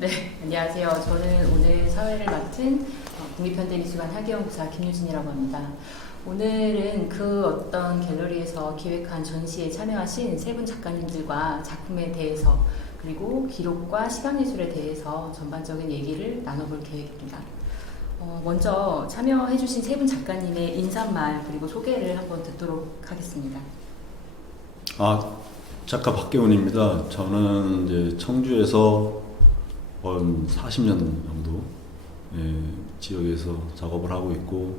네, 안녕하세요. 저는 오늘 사회를 맡은 국립현대미술관 학예연구사 김유진이라고 합니다. 오늘은 그 어떤 갤러리에서 기획한 전시에 참여하신 세 분 작가님들과 작품에 대해서 그리고 기록과 시각예술에 대해서 전반적인 얘기를 나눠볼 계획입니다. 먼저 참여해주신 세 분 작가님의 인사말 그리고 소개를 한번 듣도록 하겠습니다. 작가 박계훈입니다. 저는 이제 청주에서 한 40년 정도 지역에서 작업을 하고 있고,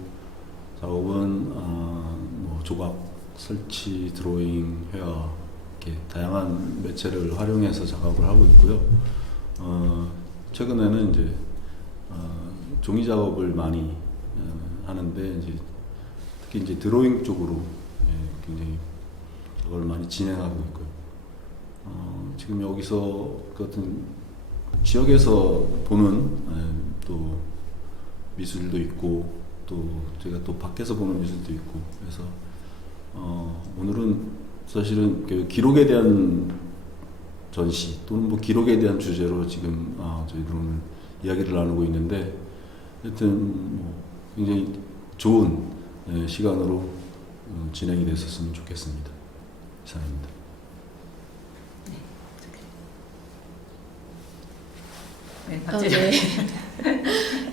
작업은 조각, 설치, 드로잉, 회화 이렇게 다양한 매체를 활용해서 작업을 하고 있고요. 최근에는 이제 종이 작업을 많이 하는데 특히 이제 드로잉 쪽으로 굉장히 작업을 많이 진행하고 있고요. 지금 여기서 그 같은 지역에서 보는 또 미술도 있고, 또 제가 또 밖에서 보는 미술도 있고, 그래서 오늘은 사실은 그 기록에 대한 전시 또는 뭐 기록에 대한 주제로 지금 저희들 오늘 이야기를 나누고 있는데, 하여튼 뭐 굉장히 좋은 시간으로 진행이 됐었으면 좋겠습니다. 이상입니다. 네, 박지혜 작가님.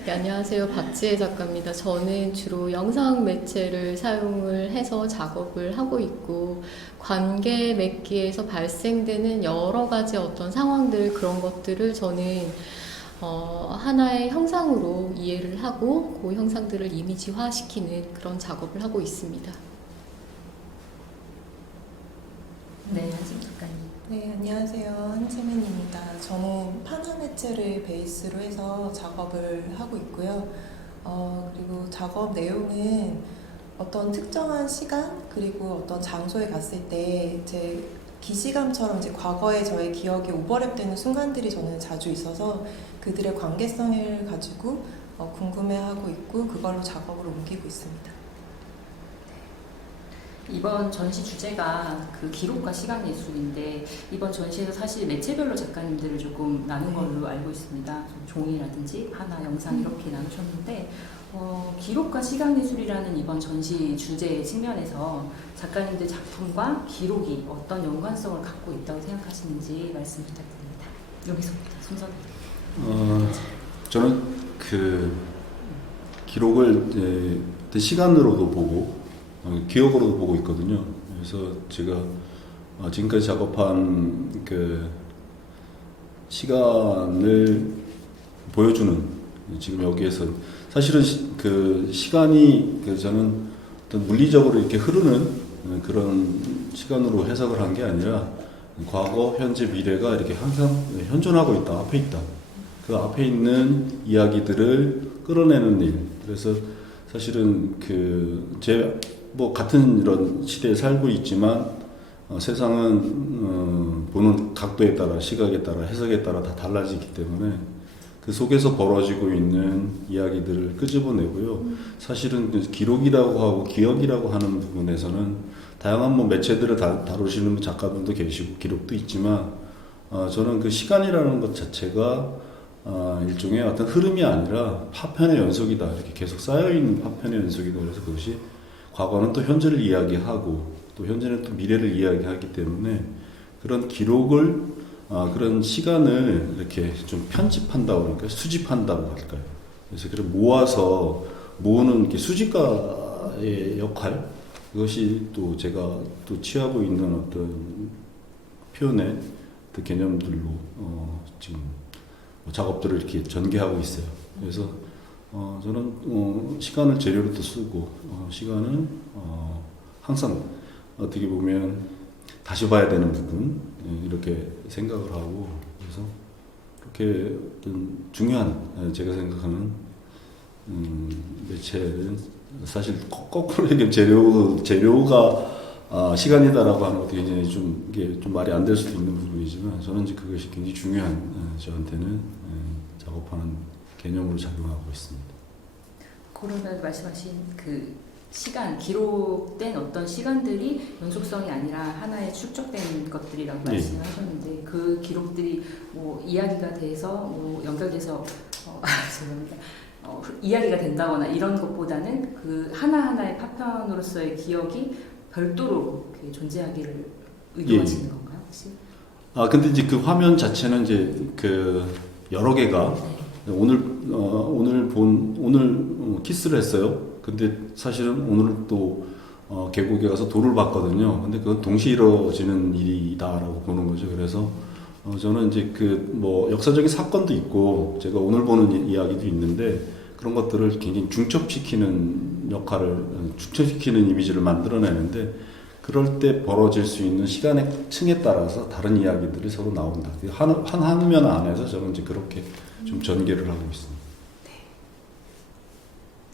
네, 안녕하세요. 박지혜 작가입니다. 저는 주로 영상 매체를 사용을 해서 작업을 하고 있고, 관계 맺기에서 발생되는 여러 가지 어떤 상황들, 그런 것들을 저는 하나의 형상으로 이해를 하고 그 형상들을 이미지화시키는 그런 작업을 하고 있습니다. 네, 한지민 작가님. 네, 안녕하세요. 한지민입니다. 저는 판화 매체를 베이스로 해서 작업을 하고 있고요. 그리고 작업 내용은 어떤 특정한 시간 그리고 어떤 장소에 갔을 때 제 기시감처럼 이제 과거의 저의 기억에 오버랩되는 순간들이 저는 자주 있어서 그들의 관계성을 가지고 궁금해하고 있고 그걸로 작업을 옮기고 있습니다. 이번 전시 주제가 그 기록과 시각예술인데, 이번 전시에서 사실 매체별로 작가님들을 조금 나눈 걸로 알고 있습니다. 종이라든지 하나, 영상 이렇게 나누셨는데, 기록과 시각예술이라는 이번 전시 주제 측면에서 작가님들 작품과 기록이 어떤 연관성을 갖고 있다고 생각하시는지 말씀 부탁드립니다. 여기서부터 순서대로. 저는 그 기록을 시간으로도 보고 기억으로도 보고 있거든요. 그래서 제가 지금까지 작업한 그 시간을 보여주는, 지금 여기에서 사실은 그 시간이 저는 어떤 물리적으로 이렇게 흐르는 그런 시간으로 해석을 한 게 아니라, 과거, 현재, 미래가 이렇게 항상 현존하고 있다, 앞에 있다. 그 앞에 있는 이야기들을 끌어내는 일. 그래서 사실은 뭐 같은 이런 시대에 살고 있지만 세상은 보는 각도에 따라, 시각에 따라, 해석에 따라 다 달라지기 때문에 그 속에서 벌어지고 있는 이야기들을 끄집어내고요. 사실은 기록이라고 하고 기억이라고 하는 부분에서는 다양한 뭐 매체들을 다루시는 작가분도 계시고 기록도 있지만, 저는 그 시간이라는 것 자체가 일종의 어떤 흐름이 아니라 파편의 연속이다, 이렇게 계속 쌓여있는 파편의 연속이다. 그래서 그것이 과거는 또 현재를 이야기하고 또 현재는 또 미래를 이야기하기 때문에, 그런 기록을 그런 시간을 이렇게 좀 편집한다고 할까요? 수집한다고 할까요? 그래서 그걸 모아서 모으는 이렇게 수집가의 역할, 그것이 또 제가 또 취하고 있는 어떤 표현의 그 개념들로 지금 작업들을 이렇게 전개하고 있어요. 그래서 저는 시간을 재료로 또 쓰고, 시간은 항상 어떻게 보면 다시 봐야 되는 부분, 이렇게 생각을 하고, 그래서 그렇게 어떤 중요한, 제가 생각하는 매체는 사실 거꾸로 얘기하면 재료가 시간이다라고 하는 것도 굉장히 이게 좀 말이 안 될 수도 있는 부분이지만, 저는 이제 그것이 굉장히 중요한, 저한테는 작업하는 개념으로 작용하고 있습니다. 그러면 말씀하신 그 시간, 기록된 어떤 시간들이 연속성이 아니라 하나의 축적된 것들이라고 네. 말씀하셨는데 그 기록들이 뭐 이야기가 돼서 뭐 연결돼서 죄송합니다. 이야기가 된다거나 이런 것보다는 그 하나하나의 파편으로서의 기억이 별도로 그 존재하기를 의도하시는 건가요, 혹시? 근데 이제 그 화면 자체는 이제 그 여러 개가 오늘 키스를 했어요. 근데 사실은 오늘 또 계곡에 가서 돌을 봤거든요. 근데 그건 동시에 이루어지는 일이다라고 보는 거죠. 그래서 저는 이제 그 뭐 역사적인 사건도 있고 제가 오늘 보는 이야기도 있는데 그런 것들을 굉장히 중첩시키는 이미지를 만들어내는데 그럴 때 벌어질 수 있는 시간의 층에 따라서 다른 이야기들이 서로 나온다. 한 화면 안에서 저는 이제 그렇게 좀 전개를 하고 있습니다.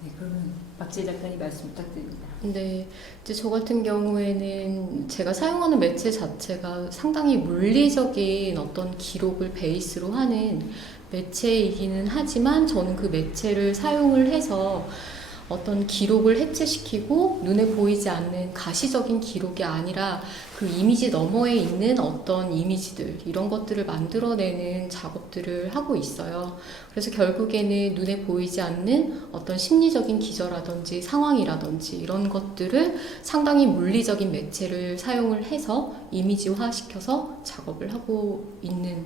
네, 그러면 박지혜 작가님 말씀 부탁드립니다. 네, 이제 저 같은 경우에는 제가 사용하는 매체 자체가 상당히 물리적인 어떤 기록을 베이스로 하는 매체이기는 하지만 저는 그 매체를 사용을 해서 어떤 기록을 해체시키고 눈에 보이지 않는 가시적인 기록이 아니라 그 이미지 너머에 있는 어떤 이미지들 이런 것들을 만들어내는 작업들을 하고 있어요. 그래서 결국에는 눈에 보이지 않는 어떤 심리적인 기저라든지 상황이라든지 이런 것들을 상당히 물리적인 매체를 사용을 해서 이미지화시켜서 작업을 하고 있는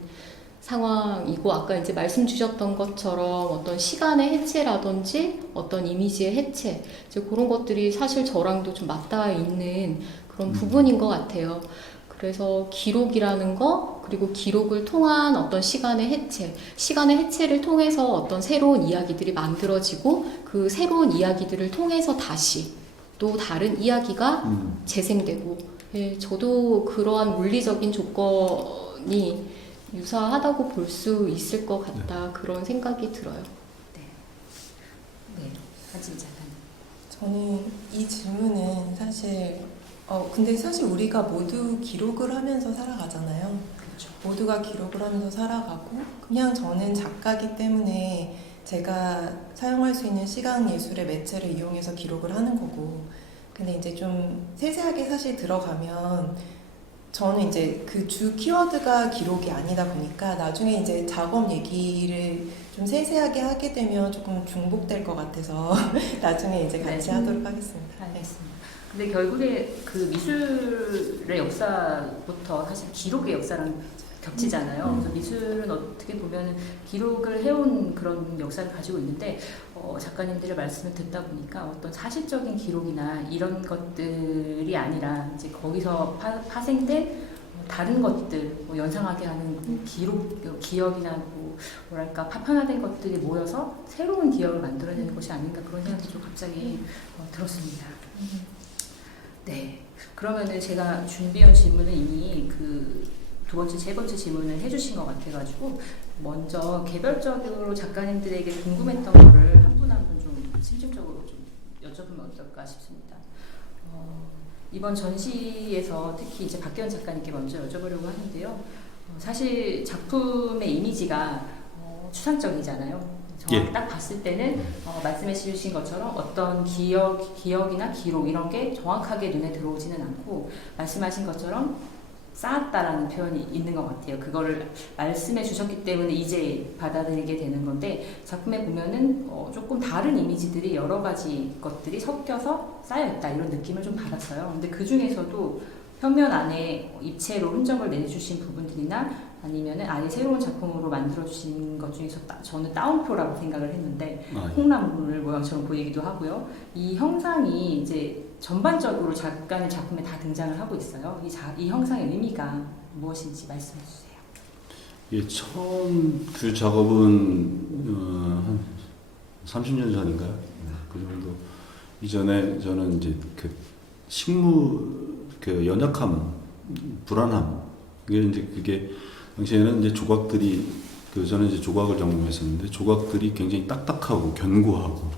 상황이고 아까 이제 말씀 주셨던 것처럼 어떤 시간의 해체라든지 어떤 이미지의 해체 이제 그런 것들이 사실 저랑도 좀 맞닿아 있는 그런 부분인 것 같아요. 그래서 기록이라는 거 그리고 기록을 통한 어떤 시간의 해체를 통해서 어떤 새로운 이야기들이 만들어지고 그 새로운 이야기들을 통해서 다시 또 다른 이야기가 재생되고 예, 저도 그러한 물리적인 조건이 유사하다고 볼 수 있을 것 같다 그런 생각이 들어요. 네, 하진 작가님. 저는 이 질문은 사실 근데 사실 우리가 모두 기록을 하면서 살아가잖아요. 그렇죠. 모두가 기록을 하면서 살아가고 그냥 저는 작가기 때문에 제가 사용할 수 있는 시각 예술의 매체를 이용해서 기록을 하는 거고 근데 이제 좀 세세하게 사실 들어가면 저는 이제 그 주 키워드가 기록이 아니다 보니까 나중에 이제 작업 얘기를 좀 세세하게 하게 되면 조금 중복될 것 같아서 나중에 이제 같이 네. 하도록 하겠습니다. 알겠습니다. 근데 결국에 그 미술의 역사부터 사실 기록의 역사랑 겹치잖아요. 그래서 미술은 어떻게 보면 기록을 해온 그런 역사를 가지고 있는데 작가님들의 말씀을 듣다 보니까 어떤 사실적인 기록이나 이런 것들이 아니라 이제 거기서 파생된 다른 것들, 뭐 연상하게 하는 기억이나 뭐랄까 파편화된 것들이 모여서 새로운 기억을 만들어내는 것이 아닌가 그런 생각이 좀 갑자기 들었습니다. 네, 그러면은 제가 준비한 질문은 이미 그 두 번째, 세 번째 질문을 해주신 것 같아가지고 먼저 개별적으로 작가님들에게 궁금했던 거를 한 분 한 분 좀 심층적으로 좀 여쭤보면 어떨까 싶습니다. 이번 전시에서 특히 이제 박기현 작가님께 먼저 여쭤보려고 하는데요. 사실 작품의 이미지가 추상적이잖아요. 정확히 딱 봤을 때는 말씀해 주신 것처럼 어떤 기억이나 기록 이런 게 정확하게 눈에 들어오지는 않고 말씀하신 것처럼 쌓았다라는 표현이 있는 것 같아요. 그거를 말씀해 주셨기 때문에 이제 받아들이게 되는 건데 작품에 보면은 조금 다른 이미지들이 여러 가지 것들이 섞여서 쌓여있다 이런 느낌을 좀 받았어요. 근데 그 중에서도 평면 안에 입체로 흔적을 내주신 부분들이나 아니면은 아예 새로운 작품으로 만들어주신 것 중에서 저는 따옴표라고 생각을 했는데 콩나물 모양처럼 보이기도 하고요. 이 형상이 이제 전반적으로 작가의 작품에 다 등장을 하고 있어요. 이 형상의 의미가 무엇인지 말씀해 주세요. 예, 처음 그 작업은 한 30년 전인가요? 그 정도 이전에 저는 이제 그 그 연약함, 불안함 그게 당시에는 이제 조각들이 저는 이제 조각을 전공했었는데 조각들이 굉장히 딱딱하고 견고하고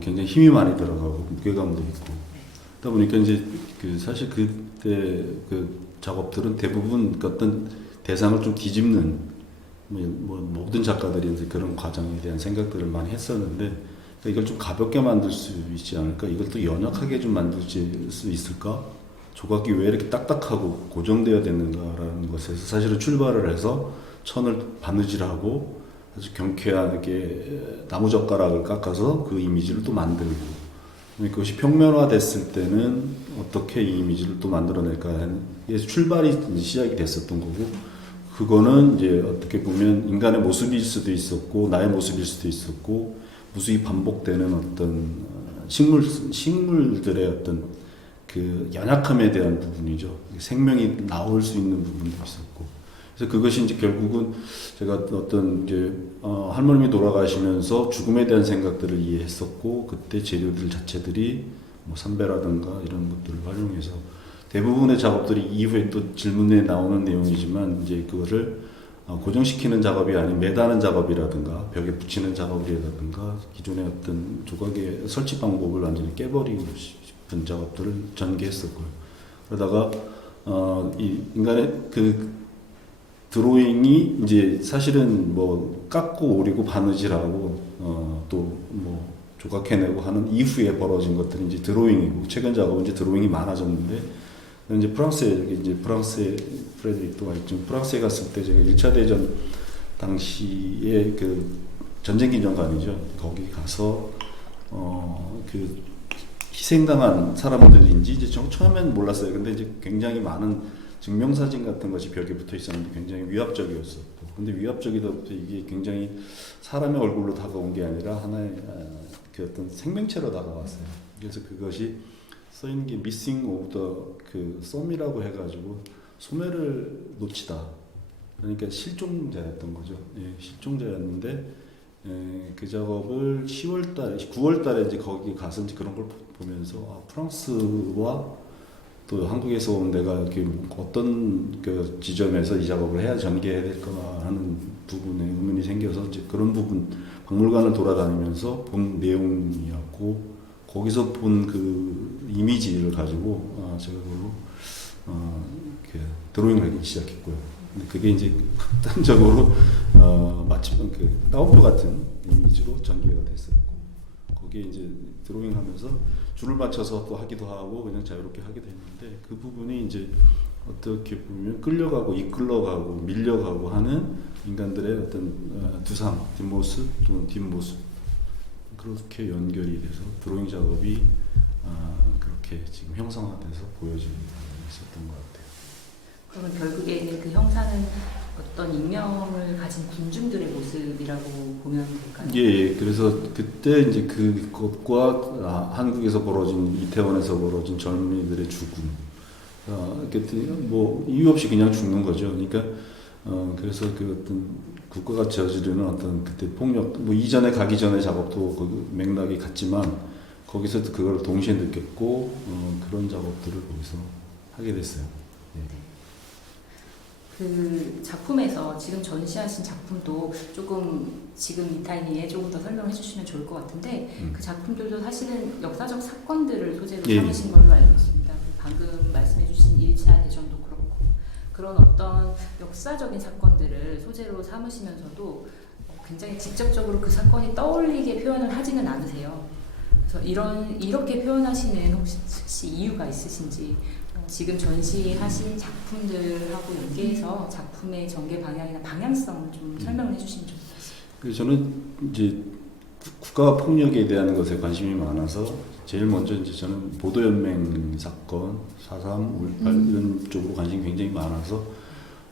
굉장히 힘이 많이 들어가고 무게감도 있고 그러다 보니까 이제 사실 그때 그 작업들은 대부분 어떤 대상을 좀 뒤집는 모든 작가들이 이제 그런 과정에 대한 생각들을 많이 했었는데 그러니까 이걸 좀 가볍게 만들 수 있지 않을까? 이걸 또 연약하게 좀 만들 수 있을까? 조각이 왜 이렇게 딱딱하고 고정되어야 되는가라는 것에서 사실은 출발을 해서 천을 바느질하고 아주 경쾌하게 나무젓가락을 깎아서 그 이미지를 또 만들고 그것이 평면화됐을 때는 어떻게 이 이미지를 또 만들어낼까 하는 게 출발이 시작이 됐었던 거고 그거는 이제 어떻게 보면 인간의 모습일 수도 있었고 나의 모습일 수도 있었고 무수히 반복되는 어떤 식물들의 어떤 그 연약함에 대한 부분이죠. 생명이 나올 수 있는 부분도 있었고. 그래서 그것이 이제 결국은 제가 어떤 이제 할머님이 돌아가시면서 죽음에 대한 생각들을 이해했었고 그때 재료들 자체들이 뭐 삼배라든가 이런 것들을 활용해서 대부분의 작업들이 이후에 또 질문에 나오는 내용이지만 이제 그거를 고정시키는 작업이 아닌 매다는 작업이라든가 벽에 붙이는 작업이라든가 기존의 어떤 조각의 설치 방법을 완전히 깨버리고 싶은 작업들을 전개했었고요. 그러다가 이 인간의 그 드로잉이 이제 사실은 뭐 깎고 오리고 바느질하고 또 뭐 조각해내고 하는 이후에 벌어진 것들이 이제 드로잉이고 최근 작업은 이제 드로잉이 많아졌는데 이제 프랑스의 프레드릭 또 지금 프랑스에 갔을 때 제가 1차 대전 당시에 그 전쟁 기념관이죠. 거기 가서 그 희생당한 사람들인지 이제 처음엔 몰랐어요. 근데 이제 굉장히 많은 증명사진 같은 것이 벽에 붙어 있었는데 굉장히 위압적이었었고. 근데 위압적이다 보니 이게 굉장히 사람의 얼굴로 다가온 게 아니라 하나의 그 어떤 생명체로 다가왔어요. 그래서 그것이 써 있는 게 missing of the 그 썸이라고 해가지고 소매를 놓치다. 그러니까 실종자였던 거죠. 예, 실종자였는데 그 작업을 10월달에, 9월달에 이제 거기 가서 이제 그런 걸 보면서 프랑스와 또 한국에서 온 내가 이렇게 어떤 그 지점에서 이 작업을 해야 전개해야 될까 하는 부분에 의문이 생겨서 이제 그런 부분 박물관을 돌아다니면서 본 내용이었고 거기서 본 그 이미지를 가지고 제가 그걸로 드로잉을 하기 시작했고요. 근데 그게 이제 극단적으로 마침 그 따옴표 같은 이미지로 전개가 됐었고 거기에 이제 드로잉하면서 줄을 맞춰서 또 하기도 하고 그냥 자유롭게 하기도 했는데 그 부분이 이제 어떻게 보면 끌려가고 이끌러가고 밀려가고 하는 인간들의 어떤 두상, 뒷모습 또는 뒷모습 그렇게 연결이 돼서 드로잉 작업이 그렇게 지금 형상화돼서 보여지고 있었던 것 같아요. 그러면 결국에는 그 형상은 어떤 익명을 가진 군중들의 모습이라고 보면 될까요? 예. 그래서 그때 이제 그것과 한국에서 벌어진 이태원에서 벌어진 젊은이들의 죽음, 뭐 이유 없이 그냥 죽는 거죠. 그러니까 그래서 그 어떤 국가가 저지르는 어떤 그때 폭력, 뭐 이전에 가기 전에 작업도 그 맥락이 같지만 거기서 그걸 동시에 느꼈고 그런 작업들을 거기서 하게 됐어요. 예. 그 작품에서 지금 전시하신 작품도 조금 지금 이 타이밍에 조금 더 설명해 주시면 좋을 것 같은데 그 작품들도 사실은 역사적 사건들을 소재로 예. 삼으신 걸로 알고 있습니다. 방금 말씀해 주신 1차 대전도 그렇고 그런 어떤 역사적인 사건들을 소재로 삼으시면서도 굉장히 직접적으로 그 사건이 떠올리게 표현을 하지는 않으세요. 그래서 이렇게 표현하시는 혹시 이유가 있으신지 지금 전시하신 작품들하고 연계해서 작품의 전개 방향이나 방향성을 좀 설명을 해주시면 좋겠습니다. 저는 이제 국가 폭력에 대한 것에 관심이 많아서 제일 먼저 이제 저는 보도연맹 사건, 4.3, 5.18 이런 쪽으로 관심이 굉장히 많아서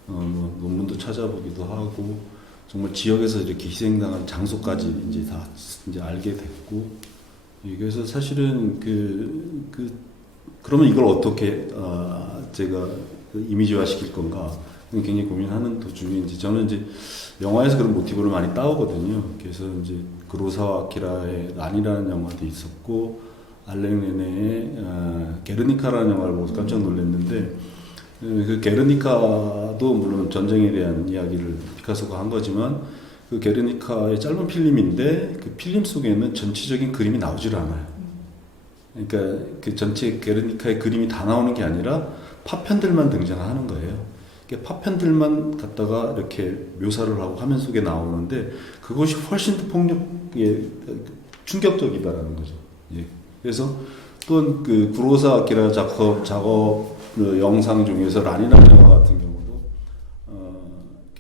뭐 논문도 찾아보기도 하고 정말 지역에서 이렇게 희생당한 장소까지 이제 다 이제 알게 됐고 그래서 사실은 그러면 이걸 어떻게 제가 이미지화 시킬 건가 굉장히 고민하는 도중에 이제 저는 이제 영화에서 그런 모티브를 많이 따오거든요. 그래서 이제 구로사와 아키라의 란이라는 영화도 있었고 알랭 레네의 게르니카라는 영화를 보고 깜짝 놀랐는데 그 게르니카도 물론 전쟁에 대한 이야기를 피카소가 한 거지만 그 게르니카의 짧은 필름인데 그 필름 속에는 전체적인 그림이 나오질 않아요. 그러니까 그 전체 게르니카의 그림이 다 나오는 게 아니라 파편들만 등장하는 거예요. 파편들만 갖다가 이렇게 묘사를 하고 화면 속에 나오는데 그것이 훨씬 더 폭력의 충격적이다라는 거죠. 예. 그래서 또 그 구로사 아키라 작업 그 영상 중에서 라니랑 영화 같은 경우도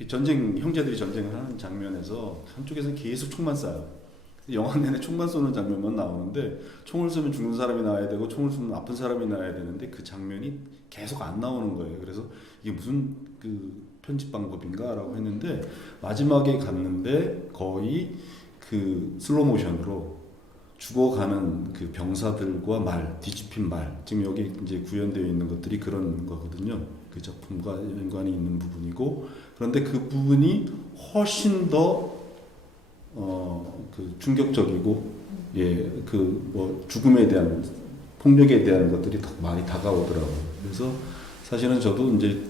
전쟁 형제들이 전쟁을 하는 장면에서 한쪽에서는 계속 총만 쏴요. 영화 내내 총만 쏘는 장면만 나오는데 총을 쏘면 죽는 사람이 나와야 되고 총을 쏘면 아픈 사람이 나와야 되는데 그 장면이 계속 안 나오는 거예요. 그래서 이게 무슨 그 편집 방법인가라고 했는데 마지막에 갔는데 거의 그 슬로우 모션으로 죽어가는 그 병사들과 뒤집힌 말, 지금 여기 이제 구현되어 있는 것들이 그런 거거든요. 그 작품과 연관이 있는 부분이고, 그런데 그 부분이 훨씬 더 그 충격적이고, 예, 그 뭐 죽음에 대한 폭력에 대한 것들이 더 많이 다가오더라고요. 그래서 사실은 저도 이제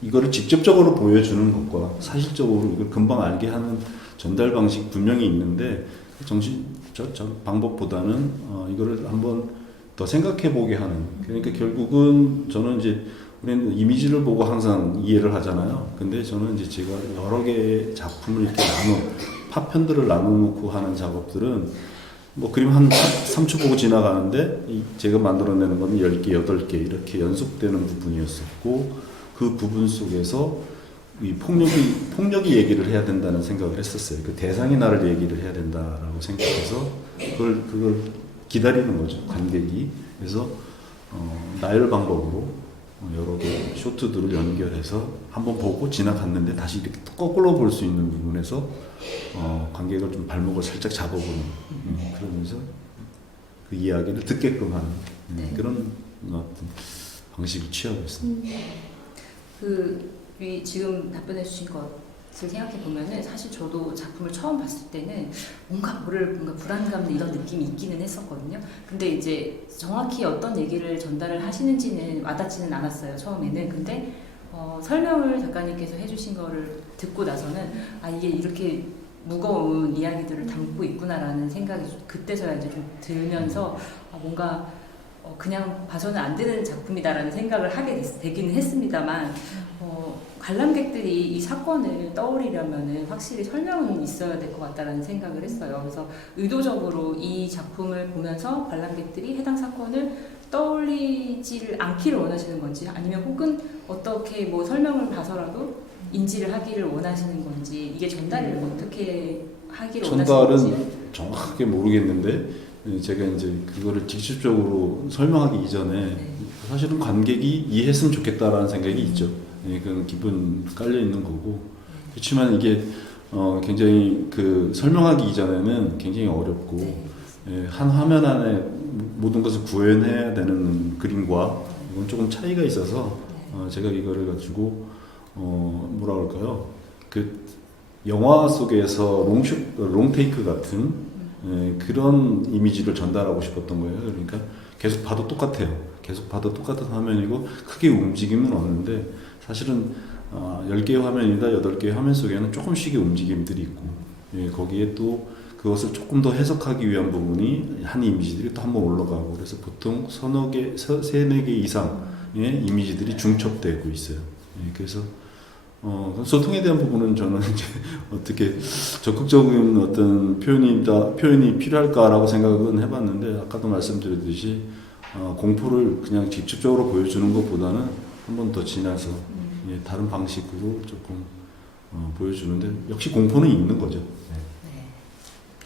이거를 직접적으로 보여주는 것과 사실적으로 이걸 금방 알게 하는 전달 방식 분명히 있는데 저 방법보다는 이거를 한번 더 생각해 보게 하는. 그러니까 결국은 저는 이제 우리는 이미지를 보고 항상 이해를 하잖아요. 근데 저는 이제 제가 여러 개의 작품을 이렇게 파편들을 나눠놓고 하는 작업들은 뭐 그림 한 3초 보고 지나가는데 제가 만들어내는 건 10개, 8개 이렇게 연속되는 부분이었었고, 그 부분 속에서 이 폭력이 얘기를 해야 된다는 생각을 했었어요. 그 대상이 나를 얘기를 해야 된다라고 생각해서 그걸 기다리는 거죠, 관객이. 그래서 나열 방법으로 여러 개 쇼트들을 연결해서 한번 보고 지나갔는데 다시 이렇게 거꾸로 볼 수 있는 부분에서 관객을 좀 발목을 살짝 잡아보는 그러면서 그 이야기를 듣게끔 하는 그런 어떤 방식을 취하고 있습니다. 지금 답변해 주신 것을 생각해 보면은 사실 저도 작품을 처음 봤을 때는 뭔가 불안감 이런 느낌이 있기는 했었거든요. 근데 이제 정확히 어떤 얘기를 전달을 하시는지는 와닿지는 않았어요, 처음에는. 근데 설명을 작가님께서 해주신 거를 듣고 나서는 이게 이렇게 무거운 이야기들을 담고 있구나라는 생각이 그때서야 이제 좀 들면서 뭔가 그냥 봐서는 안 되는 작품이다라는 생각을 하게 되기는 했습니다만, 관람객들이 이 사건을 떠올리려면은 확실히 설명은 있어야 될 것 같다라는 생각을 했어요. 그래서 의도적으로 이 작품을 보면서 관람객들이 해당 사건을 떠올리지를 않기를 원하시는 건지, 아니면 혹은 어떻게 뭐 설명을 봐서라도 인지를 하기를 원하시는 건지, 이게 전달을 어떻게 하기를 원하시는 건지. 전달은 정확하게 모르겠는데, 제가 이제 그거를 직접적으로 설명하기 이전에 사실은 관객이 이해했으면 좋겠다라는 생각이 있죠. 예, 그건 기본 깔려 있는 거고. 그렇지만 이게 굉장히 그 설명하기 이전에는 굉장히 어렵고, 예, 한 화면 안에 모든 것을 구현해야 되는 그림과 이건 조금 차이가 있어서 제가 이거를 가지고 뭐라 그럴까요? 그 영화 속에서 롱테이크 같은 그런 이미지를 전달하고 싶었던 거예요. 그러니까 계속 봐도 똑같아요. 계속 봐도 똑같은 화면이고 크게 움직임은 없는데, 사실은 10개의 화면이다 8개의 화면 속에는 조금씩의 움직임들이 있고, 예, 거기에 또 그것을 조금 더 해석하기 위한 부분이 한 이미지들이 또 한번 올라가고, 그래서 보통 서너 개, 세네 개 이상의 이미지들이 중첩되고 있어요. 예, 그래서 소통에 대한 부분은 저는 이제 어떻게 적극적인 어떤 표현이 필요할까라고 생각은 해봤는데, 아까도 말씀드렸듯이 공포를 그냥 직접적으로 보여주는 것보다는 한 번 더 지나서 다른 방식으로 조금 보여주는데, 역시 공포는 있는 거죠. 네,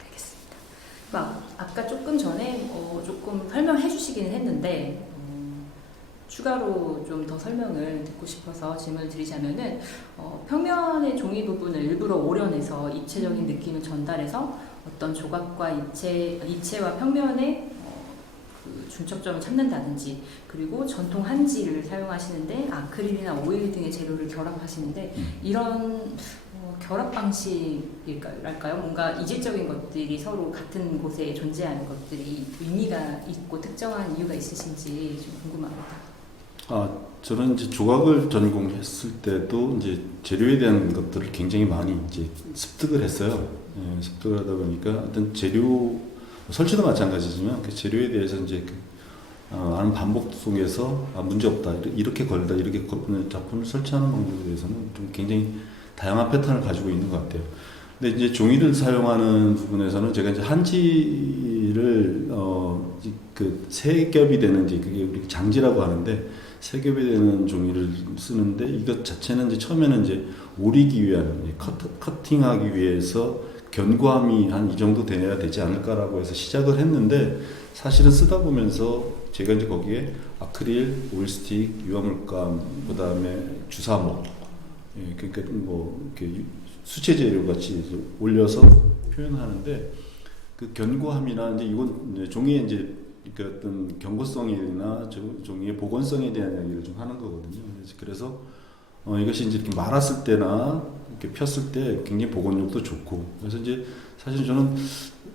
알겠습니다. 아까 조금 전에 조금 설명해 주시기는 했는데, 추가로 좀 더 설명을 듣고 싶어서 질문을 드리자면은, 평면의 종이 부분을 일부러 오려내서 입체적인 느낌을 전달해서 어떤 조각과 입체와 평면의 그 중첩점을 찾는다든지, 그리고 전통 한지를 사용하시는데 아크릴이나 오일 등의 재료를 결합하시는데, 이런 결합 방식일까요? 뭔가 이질적인 것들이 서로 같은 곳에 존재하는 것들이 의미가 있고 특정한 이유가 있으신지 좀 궁금합니다. 저는 이제 조각을 전공했을 때도 이제 재료에 대한 것들을 굉장히 많이 이제 습득을 했어요. 예, 습득을 하다 보니까 어떤 재료 설치도 마찬가지지만 그 재료에 대해서 이제 아는 반복 속에서 문제 없다, 이렇게 걸다, 이렇게 작품을 설치하는 방법에 대해서는 좀 굉장히 다양한 패턴을 가지고 있는 것 같아요. 근데 이제 종이를 사용하는 부분에서는 제가 이제 한지를 그 세 겹이 되는 이제 그게 우리 장지라고 하는데 세 겹이 되는 종이를 쓰는데 이것 자체는 이제 처음에는 이제 오리기 위한 커팅하기 위해서 견고함이 한 이 정도 돼야 되지 않을까라고 해서 시작을 했는데 사실은 쓰다 보면서 제가 이제 거기에 아크릴, 오일스틱, 유화물감, 그 다음에 주사목, 예, 그러니까 뭐 이렇게 수채 재료 같이 올려서 표현하는데 그 견고함이나 이제 이건 이제 종이의 이제 그 어떤 견고성이나 종이의 복원성에 대한 이야기를 좀 하는 거거든요. 그래서 이것이 이제 이렇게 말았을 때나 이렇게 폈을 때 굉장히 복원력도 좋고 그래서 이제 사실 저는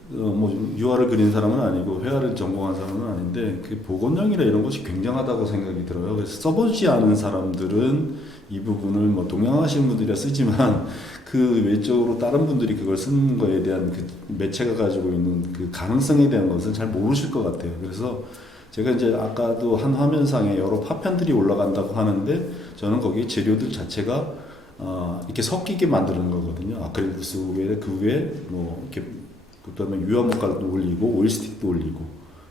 뭐 유화를 그린 사람은 아니고 회화를 전공한 사람은 아닌데 그 복원력이나 이런 것이 굉장하다고 생각이 들어요. 그래서 써보지 않은 사람들은 이 부분을 뭐 동양하신 분들이라 쓰지만 그 외적으로 다른 분들이 그걸 쓰는 거에 대한 그 매체가 가지고 있는 그 가능성에 대한 것은 잘 모르실 것 같아요. 그래서 제가 이제 아까도 한 화면상에 여러 파편들이 올라간다고 하는데 저는 거기 재료들 자체가 이렇게 섞이게 만드는 거거든요. 아크릴 구스 외에 그 외에 뭐 이렇게 그다음에 유화목깔도 올리고 오일스틱도 올리고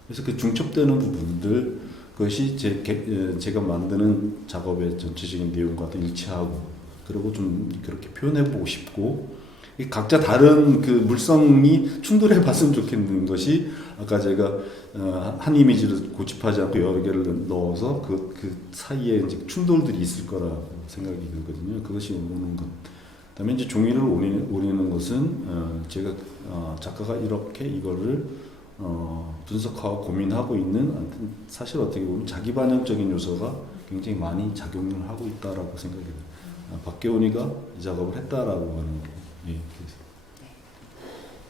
그래서 그 중첩되는 부분들 그것이 제가 만드는 작업의 전체적인 내용과도 일치하고 그리고 좀 그렇게 표현해보고 싶고 각자 다른 그 물성이 충돌해 봤으면 좋겠는 것이 아까 제가 한 이미지를 고집하지 않고 여러 개를 넣어서 그 사이에 이제 충돌들이 있을 거라고 생각이 들거든요. 그것이 오는 것. 그다음에 이제 종이를 오리는 것은 제가 작가가 이렇게 이거를 분석하고 고민하고 있는 사실 어떻게 보면 자기 반영적인 요소가 굉장히 많이 작용을 하고 있다라고 생각이 돼요. 박계훈이가 이 작업을 했다라고 하는 거. 예.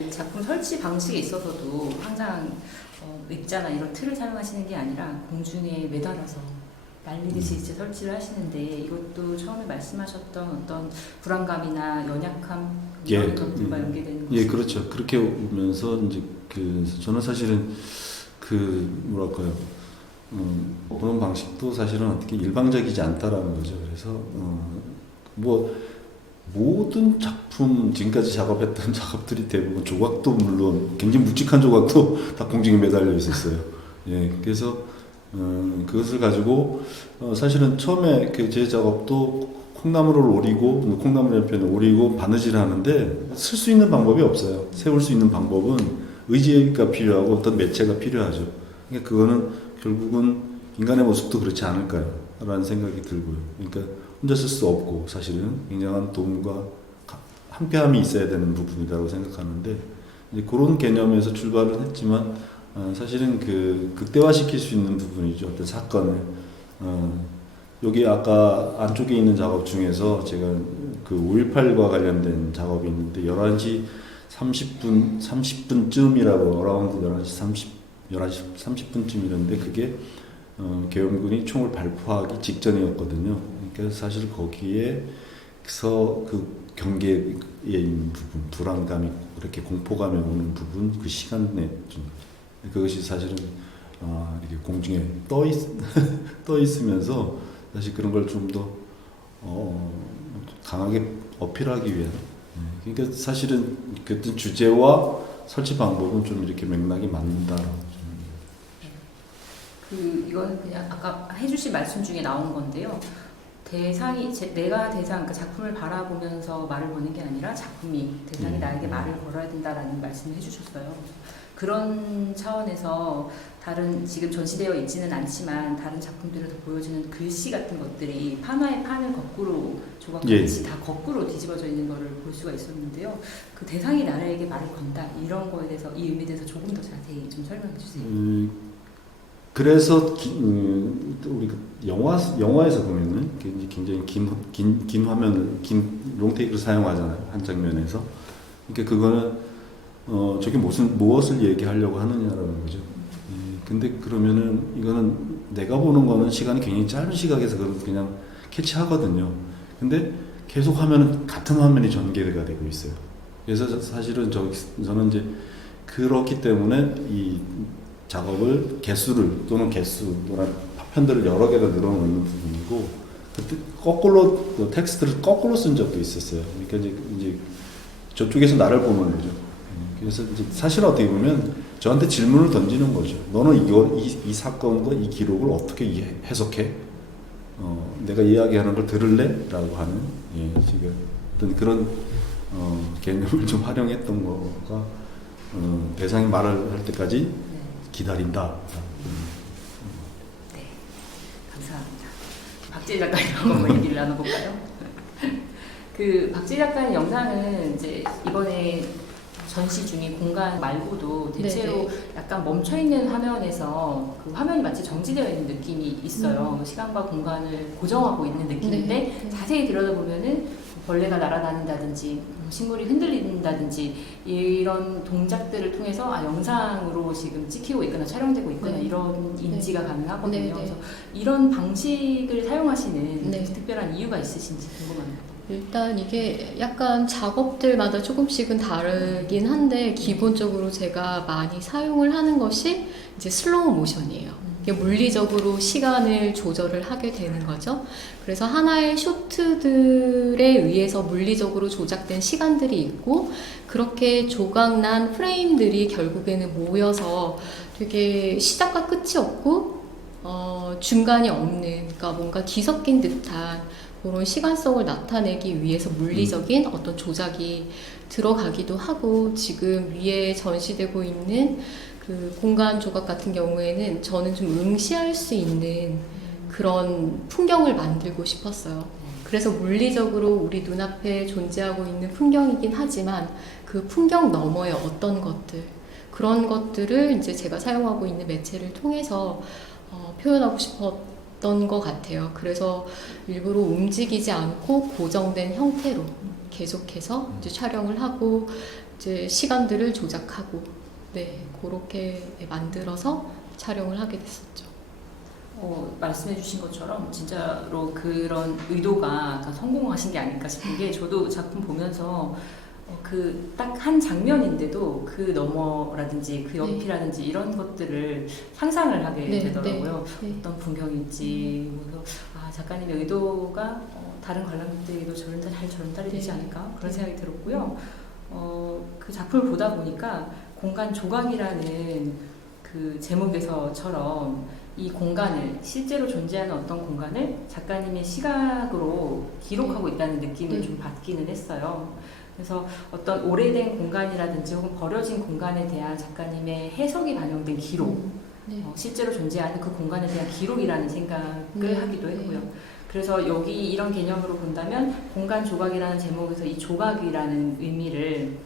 작품 설치 방식에 있어서도 항상 액자나 이런 틀을 사용하시는 게 아니라 공중에 매달아서 날리듯이 이제 설치를 하시는데 이것도 처음에 말씀하셨던 어떤 불안감이나 연약함 이런 것들과 연계되는 거죠. 예, 그렇죠. 그렇게 오면서 이제 저는 사실은 뭐랄까요, 그런 방식도 사실은 어떻게 일방적이지 않다라는 거죠. 그래서 뭐 모든 작품 지금까지 작업했던 작업들이 대부분 조각도 물론 굉장히 묵직한 조각도 다 공중에 매달려 있었어요. 예, 그래서 그것을 가지고 사실은 처음에 제 작업도 콩나물을 오리고 콩나물 옆에는 오리고 바느질을 하는데 쓸 수 있는 방법이 없어요. 세울 수 있는 방법은 의지가 필요하고 어떤 매체가 필요하죠. 그러니까 그거는 결국은 인간의 모습도 그렇지 않을까요? 라는 생각이 들고요. 그러니까 혼자 쓸 수 없고 사실은 굉장한 도움과 함께함이 있어야 되는 부분이라고 생각하는데 이제 그런 개념에서 출발을 했지만 사실은 극대화시킬 수 있는 부분이죠. 어떤 사건을 여기 아까 안쪽에 있는 작업 중에서 제가 그 5.18과 관련된 작업이 있는데 11시 30분쯤이라고 어라운드 11시 30분쯤이었는데 그게 계엄군이 총을 발포하기 직전이었거든요. 그러니까 사실 거기에서 그 경계에 있는 부분, 불안감이 그렇게 공포감이 오는 부분, 그 시간에 좀 그것이 사실은 이렇게 공중에 떠 있으면서 사실 그런 걸 좀 더 강하게 어필하기 위한. 그러니까 사실은 그 주제와 설치 방법은 좀 이렇게 맥락이 맞는다라고. 이건 그냥 아까 해주신 말씀 중에 나온 건데요. 내가 대상, 그 작품을 바라보면서 말을 거는 게 아니라 대상이 나에게 말을 걸어야 된다라는 말씀을 해주셨어요. 그런 차원에서 지금 전시되어 있지는 않지만 다른 작품들에서 보여지는 글씨 같은 것들이 판화의 판을 거꾸로 조각같이 다 거꾸로 뒤집어져 있는 것을 볼 수가 있었는데요. 그 대상이 나에게 말을 건다 이런 거에 대해서 이 의미에 대해서 조금 더 자세히 좀 설명해 주세요. 그래서 우리 영화에서 보면은 굉장히 긴 화면을 긴 롱테이크를 사용하잖아요. 한 장면에서. 그러니까 그거는 저게 무엇을 얘기하려고 하느냐라는 거죠. 근데 그러면은 이거는 내가 보는 거는 시간이 굉장히 짧은 시각에서 그냥 캐치하거든요. 근데 계속 같은 화면이 전개가 되고 있어요. 그래서 사실은 저는 이제 그렇기 때문에 이 작업을 개수 또는 파편들을 여러 개가 늘어놓는 부분이고 그때 텍스트를 거꾸로 쓴 적도 있었어요. 그러니까 이제 저쪽에서 나를 보는 거죠. 그래서 이제 사실 어떻게 보면 저한테 질문을 던지는 거죠. 너는 이 사건과 이 기록을 어떻게 해석해? 내가 이야기하는 걸 들을래? 라고 하는 지금 어떤 그런 개념을 좀 활용했던 거가 대상이 말을 할 때까지 네. 기다린다. 네, 감사합니다. 박지혜 작가님 한번 얘기를 나눠볼까요? 그 박지혜 작가님 영상은 이제 이번에 전시 중인 공간 말고도 대체로 네네. 약간 멈춰있는 화면에서 그 화면이 마치 정지되어 있는 느낌이 있어요. 시간과 공간을 고정하고 있는 느낌인데 네. 자세히 들여다보면은 벌레가 날아다닌다든지 식물이 흔들린다든지 이런 동작들을 통해서 영상으로 지금 찍히고 있거나 촬영되고 있거나 네. 이런 인지가 가능하거든요. 네, 네. 그래서 이런 방식을 사용하시는 네. 특별한 이유가 있으신지 궁금합니다. 일단 이게 약간 작업들마다 조금씩은 다르긴 한데 기본적으로 제가 많이 사용을 하는 것이 이제 슬로우 모션이에요. 이게 물리적으로 시간을 조절을 하게 되는 거죠. 그래서 하나의 쇼트들에 의해서 물리적으로 조작된 시간들이 있고 그렇게 조각난 프레임들이 결국에는 모여서 되게 시작과 끝이 없고 중간이 없는, 그러니까 뭔가 뒤섞인 듯한 그런 시간성을 나타내기 위해서 물리적인 어떤 조작이 들어가기도 하고, 지금 위에 전시되고 있는 그 공간 조각 같은 경우에는 저는 좀 응시할 수 있는 그런 풍경을 만들고 싶었어요. 그래서 물리적으로 우리 눈앞에 존재하고 있는 풍경이긴 하지만 그 풍경 너머의 어떤 것들, 그런 것들을 이제 제가 사용하고 있는 매체를 통해서 표현하고 싶었던 것 같아요. 그래서 일부러 움직이지 않고 고정된 형태로 계속해서 이제 촬영을 하고 이제 시간들을 조작하고 그렇게 만들어서 촬영을 하게 됐었죠. 말씀해주신 것처럼 진짜로 그런 의도가 성공하신 게 아닐까 싶은 게, 저도 작품 보면서 그 딱 한 장면인데도 그 너머라든지 그 옆이라든지 이런 것들을 상상을 하게 되더라고요. 어떤 풍경일지. 그래서 작가님의 의도가 다른 관람객들에게도 잘 전달이 되지 않을까 그런 생각이 들었고요. 그 작품을 보다 보니까 공간 조각이라는 그 제목에서처럼 이 공간을, 실제로 존재하는 어떤 공간을 작가님의 시각으로 기록하고 있다는 느낌을 좀 받기는 했어요. 그래서 어떤 오래된 공간이라든지 혹은 버려진 공간에 대한 작가님의 해석이 반영된 기록, 실제로 존재하는 그 공간에 대한 기록이라는 생각을 하기도 했고요. 그래서 여기 이런 개념으로 본다면 공간 조각이라는 제목에서 이 조각이라는 의미를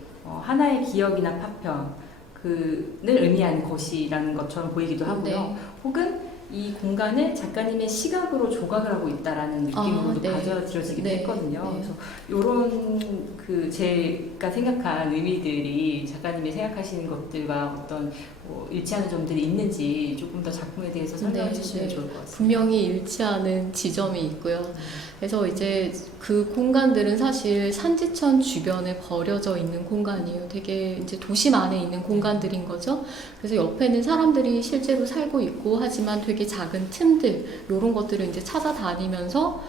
하나의 기억이나 파편을 의미하는 것이라는 것처럼 보이기도 하고요. 혹은 이 공간을 작가님의 시각으로 조각을 하고 있다라는 느낌으로도 받아들여지기도 했거든요. 그래서 이런 그 제가 생각한 의미들이 작가님이 생각하시는 것들과 어떤 일치하는 점들이 있는지 조금 더 작품에 대해서 설명해 주시면 좋을 것 같습니다. 분명히 일치하는 지점이 있고요. 그래서 이제 그 공간들은 사실 산지천 주변에 버려져 있는 공간이에요. 되게 이제 도심 안에 있는 공간들인 거죠. 그래서 옆에는 사람들이 실제로 살고 있고 하지만 되게 작은 틈들, 이런 것들을 이제 찾아다니면서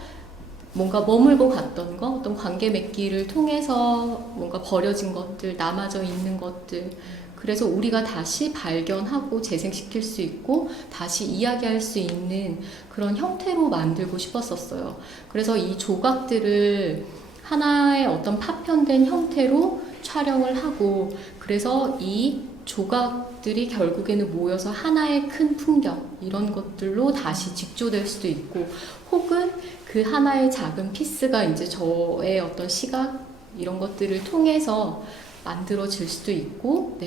뭔가 머물고 갔던 거, 어떤 관계 맺기를 통해서 뭔가 버려진 것들, 남아져 있는 것들, 그래서 우리가 다시 발견하고 재생시킬 수 있고 다시 이야기할 수 있는 그런 형태로 만들고 싶었었어요. 그래서 이 조각들을 하나의 어떤 파편된 형태로 촬영을 하고, 그래서 이 조각들이 결국에는 모여서 하나의 큰 풍경, 이런 것들로 다시 직조될 수도 있고, 혹은 그 하나의 작은 피스가 이제 저의 어떤 시각, 이런 것들을 통해서 만들어질 수도 있고,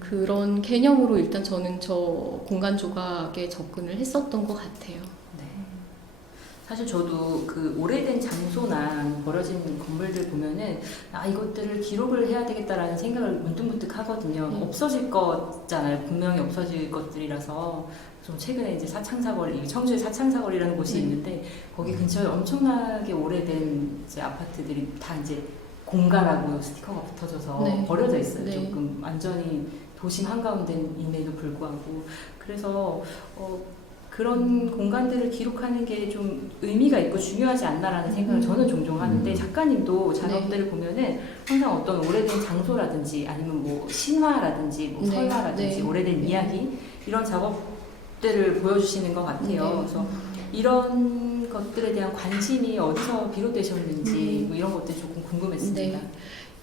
그런 개념으로 일단 저는 저 공간 조각에 접근을 했었던 것 같아요. 사실 저도 그 오래된 장소나 버려진 건물들 보면은 이것들을 기록을 해야 되겠다라는 생각을 문득문득 하거든요. 없어질 거잖아요. 분명히 없어질 것들이라서. 좀 최근에 이제 사창사거리, 청주의 사창사거리라는 곳이 있는데 거기 근처에 엄청나게 오래된 이제 아파트들이 다 이제 공가라고 스티커가 붙어져서 버려져 있어요. 조금 완전히 도심 한가운데임에도 불구하고. 그래서 그런 공간들을 기록하는 게 좀 의미가 있고 중요하지 않나라는 생각을 저는 종종 하는데 작가님도 작업들을 보면은 항상 어떤 오래된 장소라든지 아니면 뭐 신화라든지 뭐 네, 설화라든지 네. 오래된 이야기 이런 작업들을 보여주시는 것 같아요. 네. 그래서 이런 것들에 대한 관심이 어디서 비롯되셨는지 뭐 이런 것들이 조금 궁금했습니다. 네.